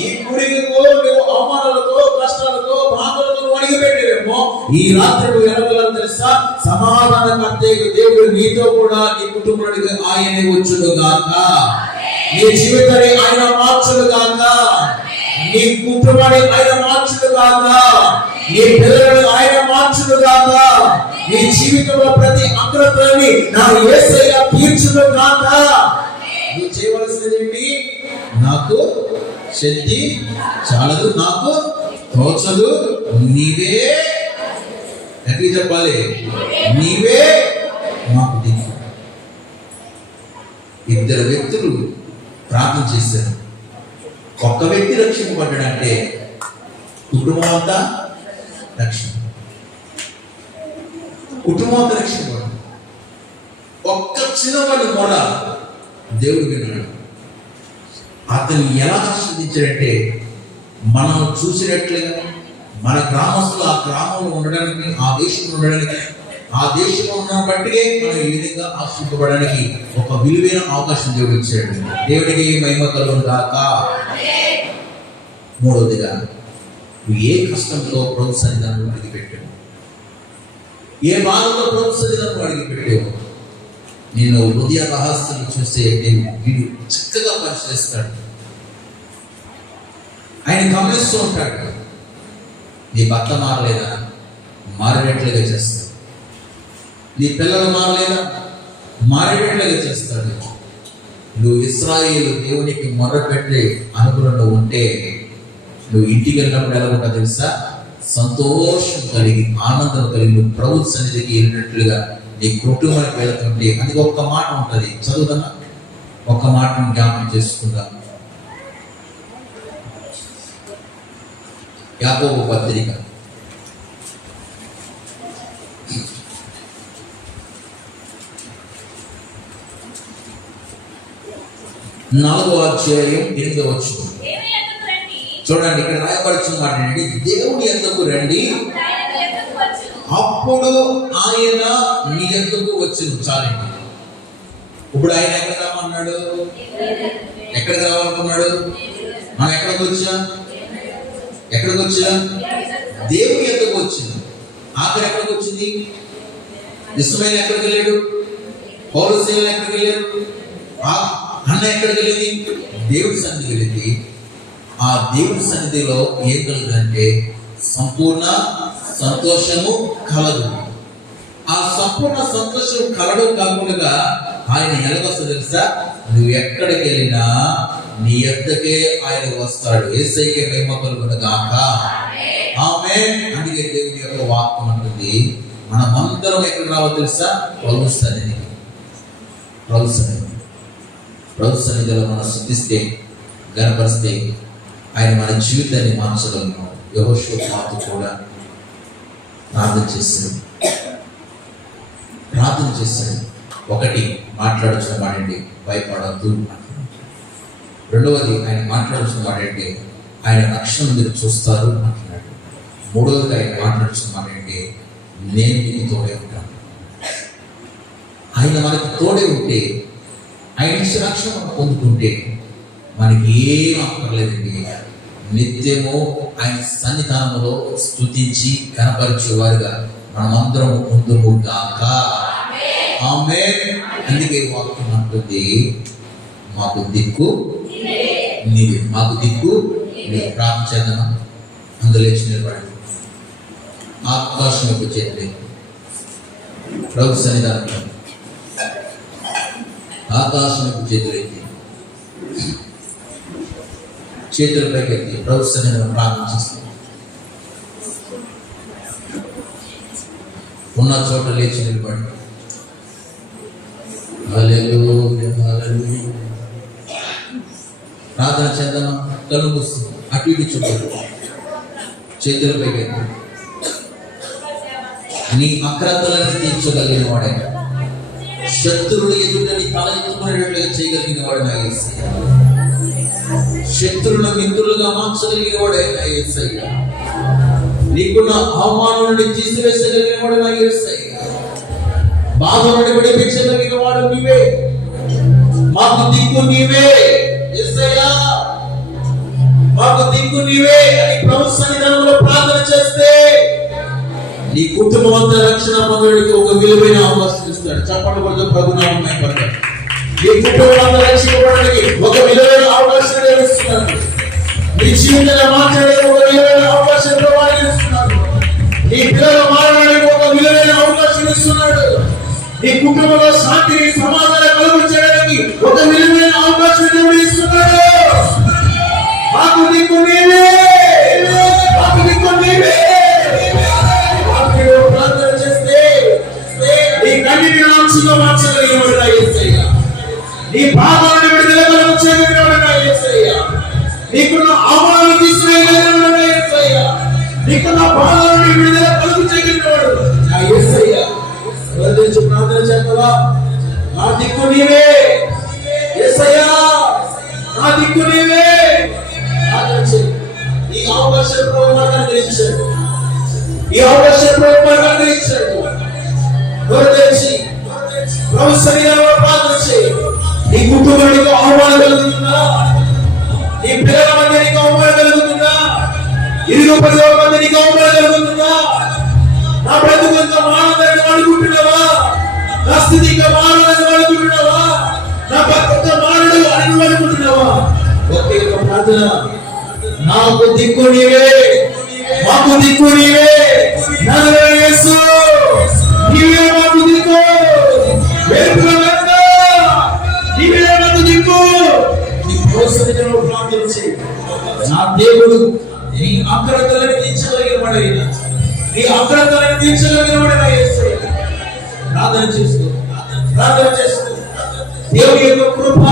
ఈ గుడిలో నువ్వు అవమానాలతో, కష్టాలతో, బాధలతో అడిగిపెట్టేవేమో, ఈ రాత్రి నువ్వు ఎలాగెళ్ళాలి తెలుసా? సమాధానకర్త దేవుడు నీతో కూడా నీ కుటుంబానికి ఆయనే వచ్చును గాక. నీ జీవితాన్ని ఆయన మార్చును గాక. నీ కుటుంబాన్ని ఆయన మార్చును గాక. నీ పిల్లలను ఆయన మార్చును గాక. నీ జీవితంలో ప్రతి అగ్రతని నా యేసయ్య తీర్చును గాక. నువ్వు చేయవలసినది ఏంటి? నాకు శక్తి చాలదు, నాకు తోచదు, నీవే ఎట్లా చెప్పాలి, నీవే మాకు దిక్కు. ఇద్దరు వ్యక్తులు ప్రార్థన చేశారు. ఒక్క వ్యక్తి రక్షింపబడ్డాడంటే కుటుంబం అంతా రక్షణ, కుటుంబం అంతా రక్షింపబడ్డాడు. ఒక్క చిన్నవాడు కూడా దేవుడు విన్నాడు. అతను ఎలా ఆశీర్వదించాడంటే, మనం చూసినట్లుగా మన గ్రామస్తులు ఆ గ్రామంలో ఉండడానికి, ఆ దేశంలో ఉండడానికి, ఆ దేశంలో ఉన్న బట్టికే మనం ఈ విధంగా ఆశీర్వదించబడడానికి ఒక విలువైన అవకాశం దేవుడు ఇచ్చాడు. దేవుడికి మహిమ కలుగును గాక. మూడవదిగా, నువ్వు ఏ కష్టంతో ప్రభు సన్నిధానంలో అడిగిపెట్టావు, ఏ బాధతో ప్రభు సన్నిధానంలో అడిగిపెట్టావు, నేను హృదయ రహస్యం చూస్తే వీడు చక్కగా పరిశీలిస్తాడు. ఆయన గమనిస్తూ ఉంటాడు. నీ భర్త మారలేదా? మారేట్లుగా చేస్తాడు. నీ పిల్లలు మారలేదా? మారేట్లుగా చేస్తాడు. నువ్వు ఇశ్రాయేలు దేవునికి మొర్రపెట్టే అనుకూలంలో ఉంటే నువ్వు ఇంటికి వెళ్ళినప్పుడు ఎలా ఉంటా తెలుసా? సంతోషం కలిగి, ఆనందం కలిగి, నువ్వు ప్రభు సన్నిధికి వెళ్ళినట్లుగా నీ కుటుంబానికి వెళుతుంటే. అందుకే ఒక్క మాట ఉంటుంది, చదువుదన్నా, ఒక్క మాటను జ్ఞాపకం చేసుకుందాం. యాకోబు పత్రిక 4వ అధ్యాయం 8వ వచనం చూడండి. ఇక్కడ రాయబడుచున్న మాట ఏంటి? దేవుని యొద్దకు రండి, అప్పుడు ఆయన నీ యొద్దకు వచ్చును. చాలండి. ఇప్పుడు ఆయన ఎక్కడ రామన్నాడు? ఎక్కడికి రావాలనుకున్నాడు? మనం ఎక్కడికి వచ్చాం? ఎక్కడికి వచ్చా? దేవుని యొద్దకు వచ్చింది. ఆఖరి ఎక్కడికి వచ్చింది? ఇశ్రాయేలు ఎక్కడికి వెళ్ళాడు? పౌలు సేవలు ఎక్కడికి వెళ్ళారు? అన్న ఎక్కడికి వెళ్ళింది? దేవుడి సన్నిధికి వెళ్ళింది. ఆ దేవుడి సన్నిధిలో ఏం కలుగుతుందంటే సంపూర్ణ సంతోషము కలదు. ఆ సంపూర్ణ సంతోషం కలడం కాకుండా ఆయన ఎలాగొస్తుంది తెలుసా? నువ్వు ఎక్కడికి వెళ్ళినా నీ యొద్దకే ఆయన వస్తాడు. యేసయ్యకే మహిమ కలుగును గాక. ఆమేన్. అందుకే దేవుని యొక్క వాక్యం అంటుంది, మనమందరం ఎక్కడ రావో తెలుసా? ప్రభు సన్నిధి. ప్రభు సన్నిధి, ప్రభు సన్నిధిలో మనం శుద్ధిస్తే, గణపరిస్తే ఆయన మన జీవితాన్ని మార్చగలను. యెహోషువ మాతో కూడా ప్రార్థన చేశాడు. ఒకటి, మాట్లాడుచున్న మాటండి భయపడద్దు. రెండవది, ఆయన మాట్లాడుచున్న మాటంటే ఆయన రక్షణ మీరు చూస్తారు అంటున్నాడు. మూడవది, ఆయన మాట్లాడుచున్న మాటంటే నేను నీకు తోడే ఉంటాను. ఆయన మనకి తోడే ఉంటే, ఆయన ఇచ్చిన రక్షణ మనం పొందుకుంటే మనకి ఏం అక్కర్లేదండి. నిత్యము ఆయన సన్నిధానంలో స్తుతించి కనపరిచేవారుగా మనమందరం ఉందుము గాక. ఆమేన్. అందుకే వాక్యం అంటుంది, మాకు దిక్కు నీవే, మాకు దిక్కు నీవే. ప్రార్థన చేద్దామా? అందులో నిలబడండి. ఆకాశం యొక్క చేతులు ప్రభు సన్నిధానంలో, ఆకాశం యొక్క చేతులెత్తి, చేతులపైకి ఎత్తి ప్రభు సన్నిధానం ప్రార్థన చేస్తాం. ఉన్న చోట లేచి నిలబడి హల్లెలూయా హల్లెలూయా ప్రార్థన చేద్దామా? కళ్ళు మూసి అటు ఇటు చూడాలి. చేతులపైకి ఎత్తి, నీ అక్రతలను తీర్చగలిగిన వాడే, శత్రువులు ఎదుట నీ తల ఎత్తుకునేటట్లుగా చేయగలిగిన వాడు నా యేసయ్య. శత్రువుల మిత్రులుగా మార్చగలిగిన వాడే నా యేసయ్య. నీకున్న అవమానం నుండి తీసివేసగలిగిన వాడు నా యేసయ్య. బాధ నుండి విడిపించగలిగిన వాడు నీవే. మాకు దిక్కు నీవే యేసయ్య, మాకు దిక్కు నీవే అని ప్రభు సన్నిధానంలో ప్రార్థన చేస్తే నీ కుటుంబం అంతా రక్షణ పొందడానికి ఒక విలువైన అవకాశం ఇస్తాడు. చెప్పండి కొంచెం ప్రభునామం పడతాడు. నీ కుటుంబం అంతా రక్షించబడడానికి ఒక విలువైన అవకాశం ఇస్తున్నాడు. నీ జీవితాన్ని మార్చడానికి ఒక విలువైన అవకాశం ఇస్తున్నాడు. నీ పిల్లలు మారడానికి ఒక విలువైన అవకాశం జీవితంలో శాంతిని సమాధానం కలుగు చేయడానికి ఒక విలువైన అవకాశం దేవుడు ఇస్తున్నాడు. మాకు నీకు నీవే, మాకు నీకు నీవే. ప్రార్థన చేస్తే నీ కన్నిటిని ఆంక్షగా మార్చగలిగినవాడు యేసయ్య. నీ పాపాలను విడుదల కలుగు చేయగలిగినవాడు యేసయ్య. నీకున్న అవమానాలు తీసుకురాగలిగినవాడు యేసయ్య. నీకున్న బాధలను విడుదల కలుగు చేయగలిగినవాడు యేసయ్య. ప్రార్థన చేస్తావా? నా దిక్కు నీవే యేసయ్య, నా దిక్కు నీవే. ఈ అవకాశం ప్రభువు అనుగ్రహించాడు. ఈ అవకాశం ప్రభువు అనుగ్రహించాడు. దయచేసి ప్రభు సన్నిధిలో ప్రార్థన చేయి. నీ కుటుంబానికి అవమానం కలుగుతుందా? నీ పిల్లల మధ్య నీకు అవమానం కలుగుతుందా? ఇరుగు పొరుగు మధ్య నీకు అవమానం కలుగుతుందా? నా బ్రతుకంత మానదని అనుకుంటున్నావా? నా స్థితి ఇంకా మానదని అనుకుంటున్నావా? నా భక్త మానడు అని అనుకుంటున్నావా? ఒకే ఒక ప్రార్థన, నాకు దిక్కు నీవే, మాకు దిక్కు నీవే, యేసు నీవే మాకు దిక్కు, నీవే మాకు దిక్కు. నీ ప్రోత్సహించడంలో ప్రార్థన చేయి. నా దేవుడు నీ అగ్రతలను తీర్చగలిగినవాడైనా, నీ అగ్రతలను తీర్చగలిగినవాడైనా యేసయ్య. ప్రార్థన చేస్తూ దేవుని యొక్క కృప,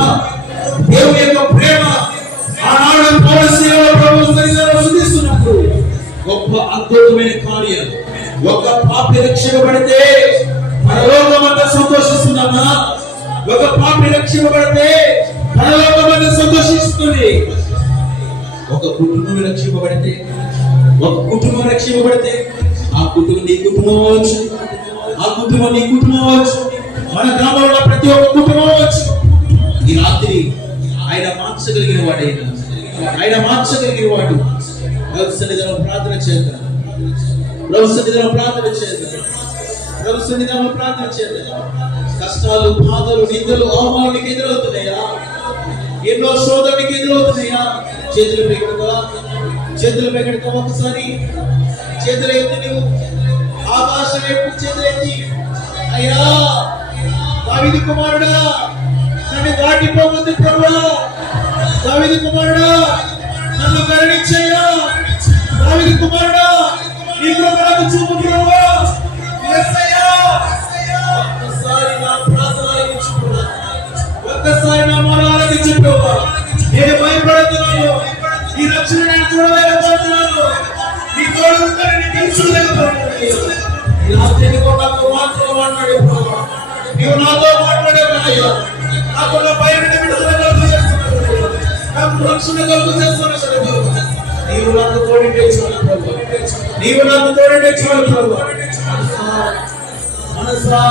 దేవుని యొక్క ప్రేమ ఆనాడు పౌలు సేవలో ప్రభువు సన్నిధిలో శుద్ధిస్తున్నప్పుడు గొప్ప అద్భుతమైన కార్యం. ఒక పాపి రక్షింపబడితే పరలోకమంతా సంతోషిస్తున్నామా? ఒక పాపి రక్షింపబడితే పరలోకమంతా సంతోషిస్తుంది. ఒక కుటుంబం రక్షింపబడితే ఆ కుటుంబం నీ కుటుంబం అవచ్చు, ఆ కుటుంబం నీ కుటుంబం అవచ్చు, మన గ్రామంలో ప్రతి ఒక్క కుటుంబం అవచ్చు. ఈ రాత్రి ఆయన మార్చగలిగిన వాడు. ప్రభు సన్నిధిలో ప్రార్థన చేద్దాం. కష్టాలు, బాధలు, నిందలు, అవమానానికి ఎదురవుతున్నాయా? ఎన్నో శోధనకి ఎదురవుతున్నాయా? చేతులు పెగడతా ఒకసారి చేతులు ఎత్తి నువ్వు ఆకాశం వైపు చేతులు ఎత్తి, అయ్యా దావీదు కుమారుడా నన్ను దాటిపోవద్దు ప్రభువా, దావీదు కుమారుడా నన్ను కరుణించయ్యా, దావీదు కుమారుడా నీ కృప నాకు చూపు ప్రభువా. యేసయ్యా ఒక్కసారి నా ప్రార్థన ఆలకించు ప్రభువా, ఒక్కసారి నా మొర ఆలకించు ప్రభువా. నేను భయపడుతున్నాను, ఈ రక్షణ నేను చూడలేకపోతున్నాను, నీ తోడు ఉందని తెలుసుకోలేకపోతున్నాను. ఈ రాత్రి నీకు నాకు మాత్రం మాట్లాడే ప్రభువా, నీవు నాతో మాట్లాడే అయ్యా. నాకున్న భయాన్ని విడుదల కలుగు చేస్తున్నావు, నాకు రక్షణ కలుగు చేస్తున్నావు. నీవు నాకు తోడింటే చాలు ప్రభువా, నీవు నాకు తోడింటే చాలు ప్రభువా. మనసారా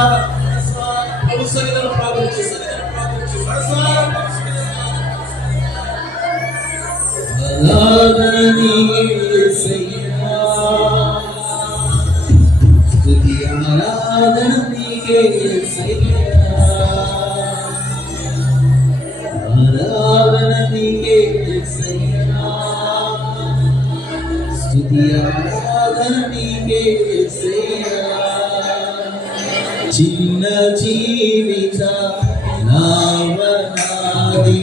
ప్రభు సన్నిధిలో ప్రార్థన చేస్తాను. చిన్న జీవిత నావనాది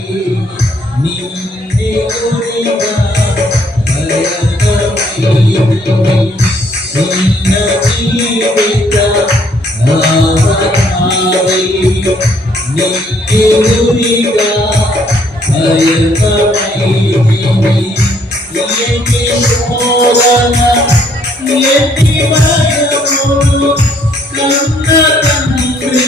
నిన్నే గురిగా చిన్న జీవిత నావనాది నిన్నే గురిగా భయమై ఏటి శోధన ఏటి భయము కన్న తండ్రి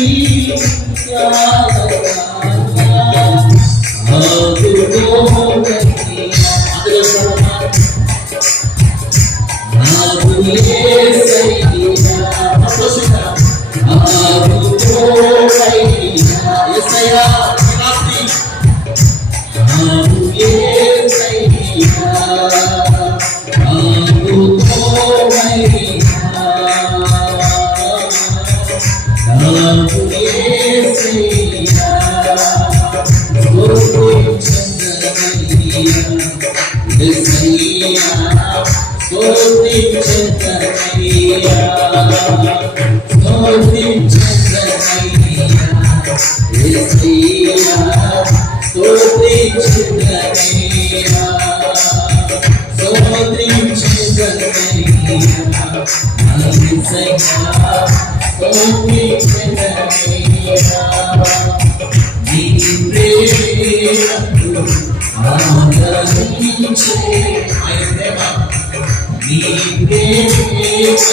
Lord, యేసయ్యా స్తోత్రించుదనయ్యా స్తోత్రించుదనయ్యా యేసయ్యా స్తోత్రించుదనయ్యా నీ ప్రేమను ఆదరించే ఆయన ప్రేమ నీ ప్రేమను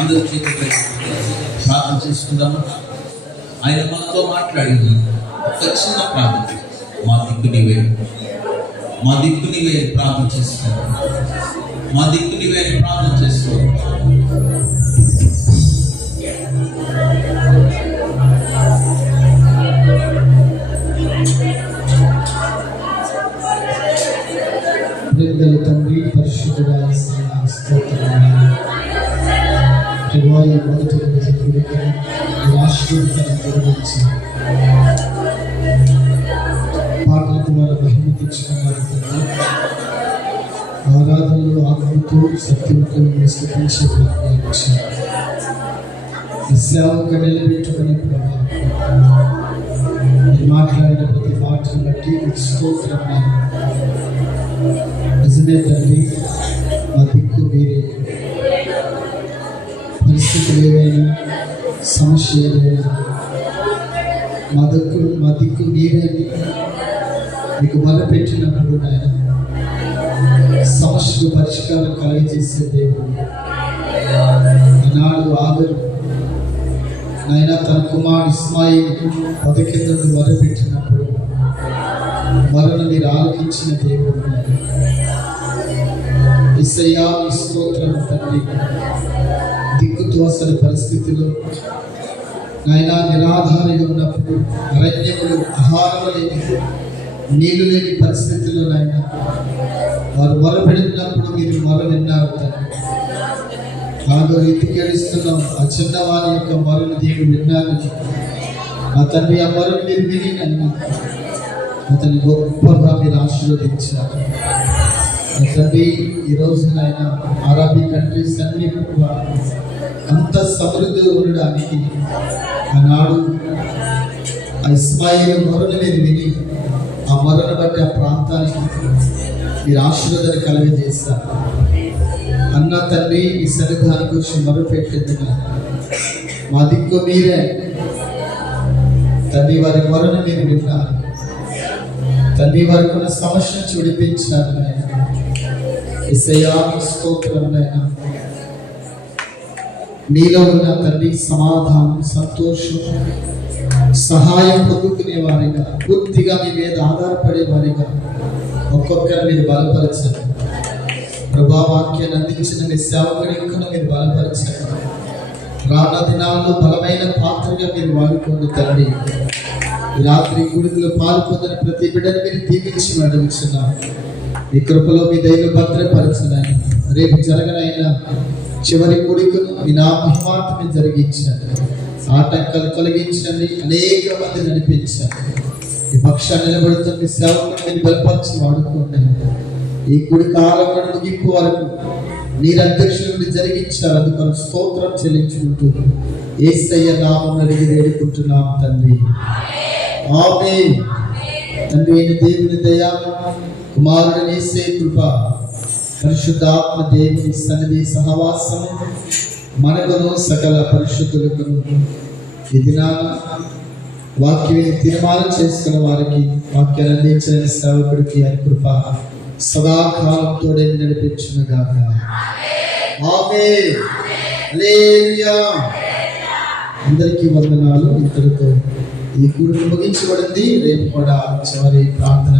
అందరూ ప్రార్థన చేసుకుందామా. ఆయన మనతో మాట్లాడింది ఒక చిన్న ప్రార్థన. మా దిక్కు నీవే, మా దిక్కు నీవే ప్రార్థన చేసుకో, మా దిక్కు నీవే ప్రార్థన చేసుకో. తండ్రి పరిశుద్ధుడా స్తోత్రములు. ప్రభువా, ఈ మొదటి రోజు కూడిక ఈ ఆశీర్వాదాన్ని నిర్వహించి పాటలకు వారు మహిమ తెచ్చుకున్నారు తండ్రి. ఆరాధనలు ఆత్మతో సత్యంతో స్థితించే ఈ సేవకు నిలబెట్టుకునే ప్రభావ మాట్లాడిన ప్రతి మాటను బట్టి స్తోత్రం. నిజమే తండ్రి, మా దిక్కు మీరే. పరిస్థితులు ఏవైనా, సమస్య ఏదైనా, మా దిక్కు మీరే మీకు మొదలుపెట్టినప్పుడు నాయన సమస్యకు పరిష్కారం కలిగజేసే దేవుడు. ఈనాడు ఆదరు నాయన తన కుమారుడు ఇస్మాయిల్ పదకెందుకు మొదలుపెట్టినప్పుడు మరణ మీరు ఆలకించిన దేవుడు. యేసయ్యా స్తోత్రం తండ్రి. దిక్కుతోసని పరిస్థితిలో నాయన నిరాధారిగా ఉన్నప్పుడు, అరణ్యములు ఆహారం లేని, నీళ్లు లేని పరిస్థితుల్లో నాయన వారు మొరపెడుతున్నప్పుడు మీరు మొర విన్నారు తండ్రి. ఆగో ఇంటికి ఏడుస్తున్నాం, ఆ చిన్నవారి యొక్క మొరను దేవుడు విన్నారని ఆ తండ్రి, ఆ మొరను మీరు విని నన్ను అతన్ని గొప్పగా మీరు ఆశీర్వదించారు. తండ్రి ఈ రోజు ఆయన అరబిక్ కంట్రీస్ అన్ని అంత సమృద్ధి ఉండడానికి ఆనాడు ఆ ఇస్మాయిల్ మొరను మీరు విని ఆ మొరను బట్టి ఆ ప్రాంతానికి మీరు ఆశీర్వాదాన్ని కలుగజేస్తారు. అన్న తండ్రి ఈ సన్నిధానం కోసం మొరపెట్టేందుకు మా దిక్కు మీరే తండ్రి, వారి మొరను మీరు విన్నారు తండ్రి, వారికి ఉన్న సమస్యను చూడిపించారు నాయన. యేసయ్యా స్తోత్రం నాయన. మీలో ఉన్న తండ్రి సమాధానం, సంతోషం, సహాయం పొందుకునే వారిగా, పూర్తిగా మీ మీద ఆధారపడే వారిగా ఒక్కొక్కరు మీరు బలపరచండి ప్రభా. వాక్యాన్ని అందించిన మీ సేవకుని ఇంకా మీరు బలపరచండి. రానున్న దినాల్లో బలమైన పాత్రగా మీరు వాడుకోండి తండ్రి. ఈ రాత్రి గుడిలో పాల్పొందిన ప్రతి బిడ్డను మీరు దీవించి అడుగుతున్నాను. మీ కృపలో మీ దయలో భద్రపరచనాయి. రేపు జరగనైనా చివరి కొడుకును మీ నా మహిమార్థమే జరిగించండి. ఆటంకాలు తొలగించండి, అనేక మంది నడిపించండి. ఈ పక్షాన్ని నిలబడుతున్న మీ సేవకుని మీరు బలపరిచి వాడుకోండి. ఈ కుడి కాలం ముగింపు వరకు మీరు అధ్యక్షులు జరిగించారు, అందుకని స్తోత్రం చెల్లించుకుంటూ యేసయ్య నామమున అడిగి వేడుకుంటున్నాం తండ్రి. ఆమేన్. తండ్రి అయిన దేవుని దయ, కుమారుడైన యేసే కృప, పరిశుద్ధాత్మ దేవుని సన్నిధి సహవాసము మనకును సకల పరిశుద్ధులకును ఈ దినాన వాక్యాన్ని తీర్మానం చేసుకున్న వారికి, వాక్యాన్ని అందించిన సేవకుడికి ఆయన కృప సదాకాలంతో నడిపించునుగాక. ఆమేన్. హల్లెలూయా. అందరికీ వందనాలు. ఇంతటితో ఈ కూడి ముగించబడింది. రేపు కూడా చివరి ప్రార్థన